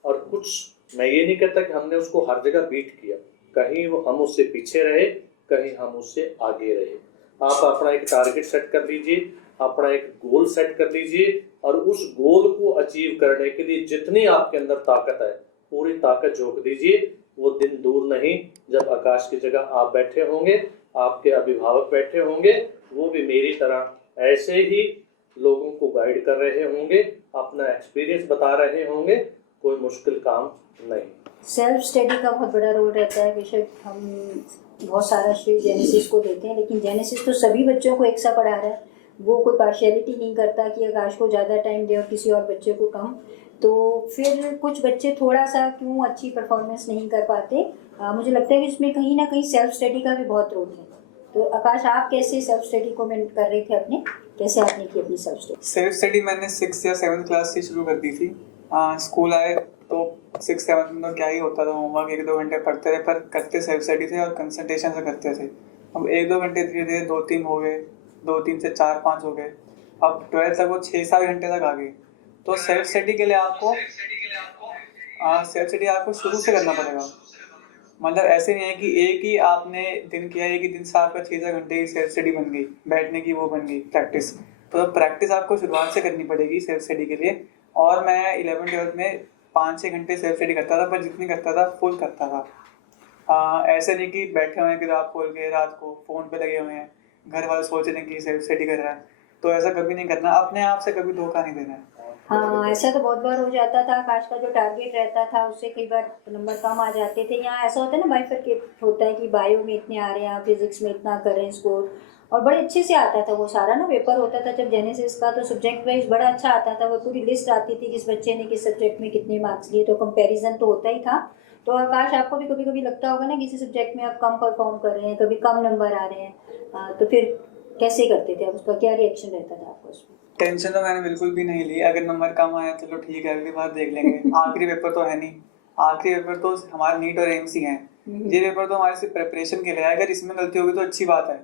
और कुछ मैं ये नहीं कहता कि हमने उसको हर जगह बीट किया, कहीं हम उससे पीछे रहे, कहीं हम उससे आगे रहे। आप अपना एक टारगेट सेट कर लीजिए, अपना एक गोल सेट कर लीजिए, और उस गोल को अचीव करने के लिए जितनी आपके अंदर ताकत है पूरी ताकत झोंक दीजिए। वो दिन दूर नहीं जब आकाश की जगह आप बैठे होंगे, आपके अभिभावक बैठे होंगे, वो भी मेरी तरह ऐसे ही लोगों को गाइड कर रहे होंगे, अपना एक्सपीरियंस बता रहे होंगे। कोई मुश्किल काम नहीं। सेल्फ स्टडी का बहुत बड़ा रोल रहता है। बेशक हम बहुत सारा श्रेय जेनेसिस को देते हैं, लेकिन जेनेसिस तो सभी बच्चों को एक सा पढ़ा रहा है, वो कोई पार्शियलिटी नहीं करता कि आकाश को ज़्यादा टाइम दे और किसी और बच्चे को कम। तो फिर कुछ बच्चे थोड़ा सा क्यों अच्छी परफॉर्मेंस नहीं कर पाते, मुझे लगता है कि इसमें कहीं ना कहीं सेल्फ स्टडी का भी बहुत रोल है। तो आकाश, आप कैसे सेल्फ स्टडी को कर रहे थे अपने, कैसे आपने की अपनी सेल्फ स्टडी? सेल्फ स्टडी मैंने 6th या 7th क्लास से शुरू कर दी थी। स्कूल आए तो 6th-7th में तो क्या ही होता था, होमवर्क 1-2 घंटे पढ़ते रहे, पर करते सेल्फ स्टडी थे और कंसंट्रेशन से करते थे। अब 1-2 घंटे धीरे धीरे 2-3 हो गए, 2-3 से 4-5 हो गए, अब 12th तक वो 6-7 घंटे तक आ गए। तो सेल्फ स्टडी के लिए आपको शुरू से करना पड़ेगा। मतलब ऐसे नहीं है कि एक ही आपने दिन किया, एक ही दिन से आपका 6-7 घंटे की सेल्फ स्टडी बन गई, बैठने की वो बन गई प्रैक्टिस। तो प्रैक्टिस आपको शुरुआत से करनी पड़ेगी सेल्फ स्टडी के लिए। और मैं 11th-12th में 5-6 घंटे सेल्फ स्टडी करता था, पर जितनी करता था फुल करता था। ऐसे नहीं कि बैठे हुए हैं कि रात खोल के रात को फ़ोन पे लगे हुए हैं, घर वाले सोच रहे हैं कि सेल्फ स्टडी कर रहा है, तो ऐसा कभी नहीं करना, अपने आप से कभी धोखा नहीं देना है। हाँ, ऐसा तो बहुत बार हो जाता था। आकाश का जो टारगेट रहता था उससे कई बार नंबर कम आ जाते थे। यहाँ ऐसा होता है ना, बाइफरकेट होता है कि बायो में इतने आ रहे हैं, फिजिक्स में इतना कर रहे हैं स्कोर, और बड़े अच्छे से आता था वो सारा ना पेपर होता था जब जेनेसिस का, तो सब्जेक्ट वाइज बड़ा अच्छा आता था। वो पूरी लिस्ट आती थी किस बच्चे ने किस सब्जेक्ट में कितने मार्क्स लिए, तो कंपैरिजन तो होता ही था। तो आकाश, आपको भी कभी कभी लगता होगा ना किसी सब्जेक्ट में आप कम परफॉर्म कर रहे हैं, कभी कम नंबर आ रहे हैं, तो फिर कैसे करते थे आप? उसका क्या रिएक्शन रहता था आपको उसमें? टेंशन तो मैंने बिल्कुल भी नहीं ली। अगर नंबर कम आया चलो ठीक है, अगली बार देख लेंगे। आखिरी पेपर तो है नहीं, आखिरी पेपर तो हमारा नीट और एम्स ही हैं। ये पेपर तो हमारे सिर्फ प्रिपरेशन के लिए है। अगर इसमें गलती होगी तो अच्छी बात है,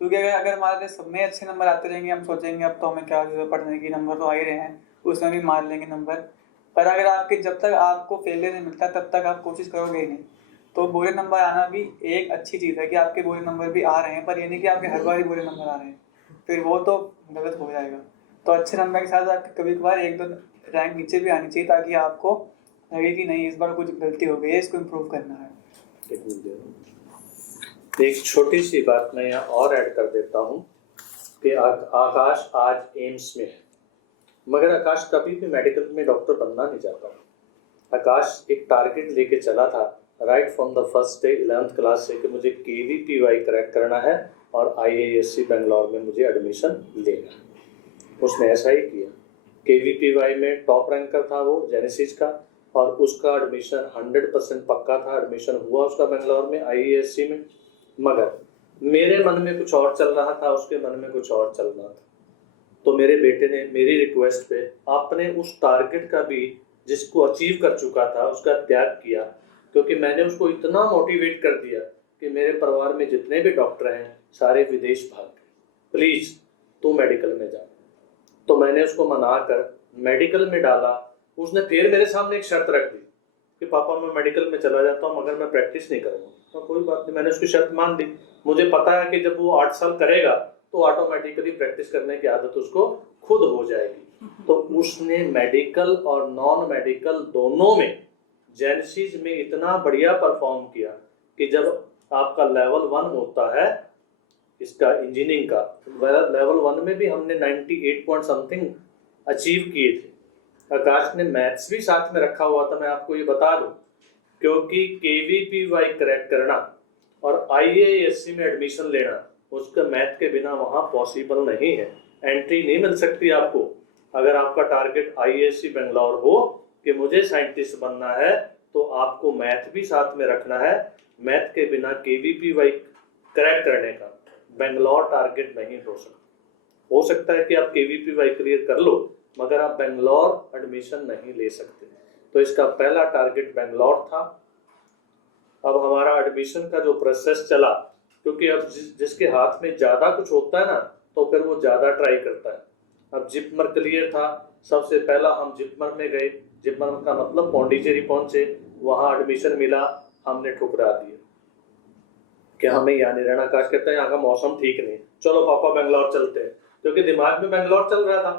क्योंकि अगर हमारे सब में अच्छे नंबर आते रहेंगे, हम सोचेंगे अब तो हमें क्या जरूरत पढ़ने की, नंबर तो आ ही रहे हैं, उसमें भी मार लेंगे नंबर। पर अगर आपके जब तक आपको फेलियर नहीं मिलता तब तक आप कोशिश करोगे ही नहीं। तो बुरे नंबर आना भी एक अच्छी चीज़ है कि आपके बुरे नंबर भी आ रहे हैं, पर ये नहीं कि आपके हर बार ही बुरे नंबर आ रहे हैं, फिर वो तो गलत हो जाएगा। तो अच्छे नंबर के साथ आपके कभी कभार 1-2 रैंक नीचे भी आनी चाहिए, ताकि आपको लगे कि नहीं इस बार कुछ गलती हो गई है, इसको इम्प्रूव करना है। एक छोटी सी बात मैं यहाँ और ऐड कर देता हूँ कि आकाश आज एम्स में है, मगर आकाश कभी भी मेडिकल में डॉक्टर बनना नहीं चाहता। आकाश एक टारगेट लेके चला था right from the first day 11th class से कि मुझे KVPY क्रैक करना है और IISc बेंगलोर में मुझे एडमिशन लेना है। उसने ऐसा ही किया। KVPY में टॉप रैंकर था वो जेनेसिस का, और उसका एडमिशन 100% पक्का था। एडमिशन हुआ उसका बेंगलोर में IISc में, मगर मेरे मन में कुछ और चल रहा था, उसके मन में कुछ और चल रहा था। तो मेरे बेटे ने मेरी रिक्वेस्ट पे आपने उस टारगेट का भी, जिसको अचीव कर चुका था, उसका त्याग किया, क्योंकि मैंने उसको इतना मोटिवेट कर दिया कि मेरे परिवार में जितने भी डॉक्टर हैं सारे विदेश भाग गए, प्लीज़ तू मेडिकल में जा। तो मैंने उसको मना कर मेडिकल में डाला। उसने फिर मेरे सामने एक शर्त रख दी कि पापा मैं मेडिकल में चला जाता हूँ मगर मैं प्रैक्टिस नहीं करूँगा। तो कोई बात नहीं, मैंने उसकी शर्त मान ली। मुझे पता है कि जब वो 8 साल करेगा तो ऑटोमेटिकली प्रैक्टिस करने की आदत उसको खुद हो जाएगी। तो उसने मेडिकल और नॉन मेडिकल दोनों में जेनेसिस में इतना बढ़िया परफॉर्म किया कि जब आपका लेवल 1 होता है इसका इंजीनियरिंग का, लेवल 1 में भी हमने 98 पॉइंट समथिंग अचीव किए थे। आकाश ने मैथ्स भी साथ में रखा हुआ था, मैं आपको ये बता दूं, क्योंकि KVPY क्रैक करना और IISc में एडमिशन लेना उसका मैथ के बिना वहाँ पॉसिबल नहीं है, एंट्री नहीं मिल सकती आपको। अगर आपका टारगेट IISc बेंगलोर हो कि मुझे साइंटिस्ट बनना है, तो आपको मैथ भी साथ में रखना है। मैथ के बिना KVPY क्रैक करने का बेंगलोर टारगेट नहीं हो सकता। हो सकता है कि आप KVPY क्लियर कर लो, मगर आप बेंगलोर एडमिशन नहीं ले सकते। तो इसका पहला टारगेट बेंगलोर था। अब हमारा एडमिशन का जो प्रोसेस चला, क्योंकि अब जिसके हाथ में ज़्यादा कुछ होता है ना, तो फिर वो ज़्यादा ट्राई करता है। अब जिपमर क्लियर था, सबसे पहला हम जिपमर में गए। जिपमर का मतलब पौंडीचेरी पहुँचे, वहाँ एडमिशन मिला, हमने ठुकरा दिया कि हमें यहाँ नहीं रहना। आकाश कहता है यहाँ का मौसम ठीक नहीं, चलो पापा बेंगलोर चलते हैं, क्योंकि दिमाग में बेंगलोर चल रहा था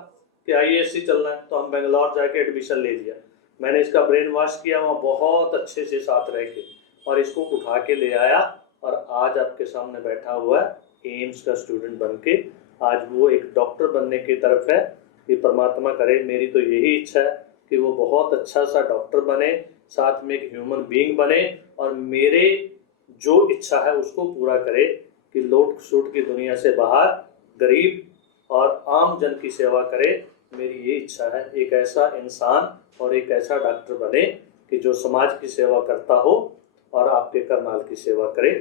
कि IISc चलना है। तो हम बेंगलोर जाके एडमिशन ले लिया। मैंने इसका ब्रेन वॉश किया वहाँ बहुत अच्छे से साथ रह के, और इसको उठा के ले आया, और आज आपके सामने बैठा हुआ है एम्स का स्टूडेंट बन के। आज वो एक डॉक्टर बनने की तरफ है। ये परमात्मा करे, मेरी तो यही इच्छा है कि वो बहुत अच्छा सा डॉक्टर बने, साथ में एक ह्यूमन बीइंग बने, और मेरे जो इच्छा है उसको पूरा करे कि लूट सूट की दुनिया से बाहर गरीब और आम जन की सेवा करे। मेरी ये इच्छा है, एक ऐसा इंसान और एक ऐसा डॉक्टर बने कि जो समाज की सेवा करता हो और आपके करनाल की सेवा करे।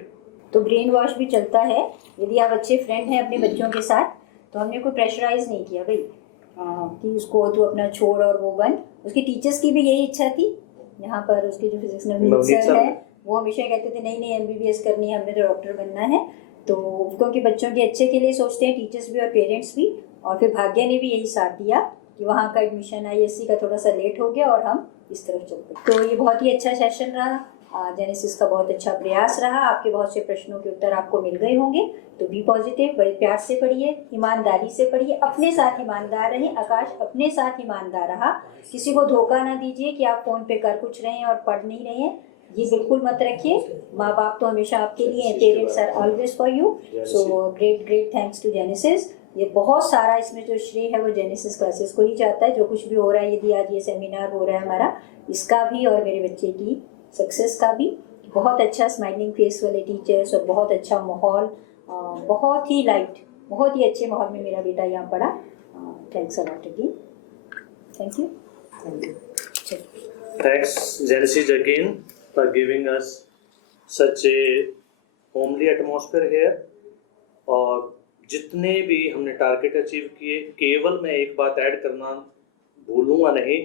तो ब्रेन वॉश भी चलता है। यदि आप अच्छे फ्रेंड हैं अपने बच्चों के साथ, तो हमने कोई प्रेशराइज नहीं किया भाई कि उसको तू अपना छोड़ और वो बन। उसकी टीचर्स की भी यही इच्छा थी। यहाँ पर उसके जो फिजिक्स नवनीत सर है, वो हमेशा कहते थे नहीं नहीं MBBS करनी है, हमने तो डॉक्टर बनना है। तो क्योंकि बच्चों के अच्छे के लिए सोचते हैं टीचर्स भी और पेरेंट्स भी। और फिर भाग्य ने भी यही साथ दिया कि वहाँ का एडमिशन IISc का थोड़ा सा लेट हो गया और हम इस तरफ चल गए। तो ये बहुत ही अच्छा सेशन रहा, जेनेसिस का बहुत अच्छा प्रयास रहा, आपके बहुत से प्रश्नों के उत्तर आपको मिल गए होंगे। तो बी पॉजिटिव, बड़े प्यार से पढ़िए, ईमानदारी से पढ़िए, अपने साथ ईमानदार रहें। आकाश अपने साथ ईमानदार रहा, किसी को धोखा ना दीजिए कि आप फ़ोन पे कर कुछ रहे हैं और पढ़ नहीं रहे हैं, ये बिल्कुल मत रखिए। माँ बाप तो हमेशा आपके लिए हैं, parents are always for you. So great thanks to Genesis. ये बहुत सारा इसमें जो श्रेय है वो जेनेसिस क्लासेस को ही जाता है। जो कुछ भी हो रहा है, यदि आज ये सेमिनार हो रहा है हमारा, इसका भी और मेरे बच्चे की सक्सेस का भी। बहुत अच्छा स्माइलिंग फेस वाले टीचर्स और बहुत अच्छा माहौल, बहुत ही लाइट, बहुत ही अच्छे माहौल में मेरा बेटा यहाँ पढ़ा। Thanks a lot again, thank you. Thanks, Genesis, again for giving us such a homely atmosphere here. और जितने भी हमने टारगेट अचीव किए, केवल मैं एक बात ऐड करना भूलूंगा नहीं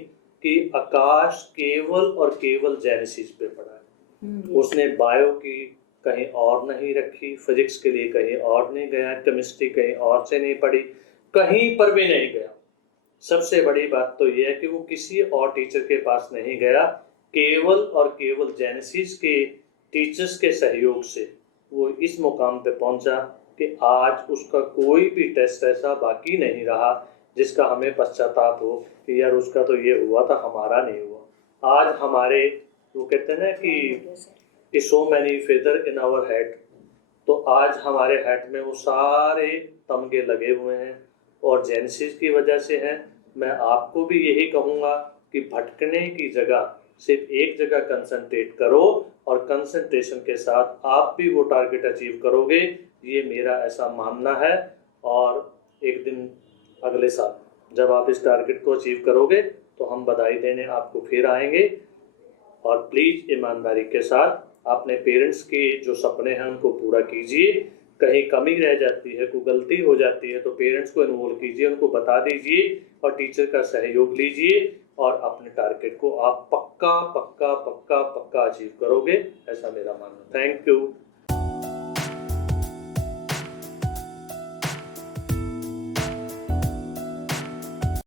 कि आकाश केवल और केवल जेनेसिस पे पढ़ा है। उसने बायो की कहीं और नहीं रखी, फिजिक्स के लिए कहीं और नहीं गया, केमिस्ट्री कहीं और से नहीं पढ़ी, कहीं पर भी नहीं गया। सबसे बड़ी बात तो यह है कि वो किसी और टीचर के पास नहीं गया, केवल और केवल जेनेसिस के टीचर्स के सहयोग से वो इस मुकाम पे पहुंचा कि आज उसका कोई भी टेस्ट ऐसा बाकी नहीं रहा जिसका हमें पश्चाताप हो कि यार उसका तो ये हुआ था, हमारा नहीं हुआ। आज हमारे, वो कहते हैं ना कि so many feather in our head, तो आज हमारे हेड में वो सारे तमगे लगे हुए हैं और जेनेसिस की वजह से हैं। मैं आपको भी यही कहूँगा कि भटकने की जगह सिर्फ एक जगह कंसंट्रेट करो और कंसंट्रेशन के साथ आप भी वो टारगेट अचीव करोगे, ये मेरा ऐसा मानना है। और एक दिन अगले साल जब आप इस टारगेट को अचीव करोगे तो हम बधाई देने आपको फिर आएंगे। और प्लीज़ ईमानदारी के साथ अपने पेरेंट्स के जो सपने हैं उनको पूरा कीजिए। कहीं कमी रह जाती है, कोई गलती हो जाती है तो पेरेंट्स को इन्वॉल्व कीजिए, उनको बता दीजिए और टीचर का सहयोग लीजिए और अपने टारगेट को आप पक्का पक्का पक्का पक्का अचीव करोगे, ऐसा मेरा मानना। Thank you.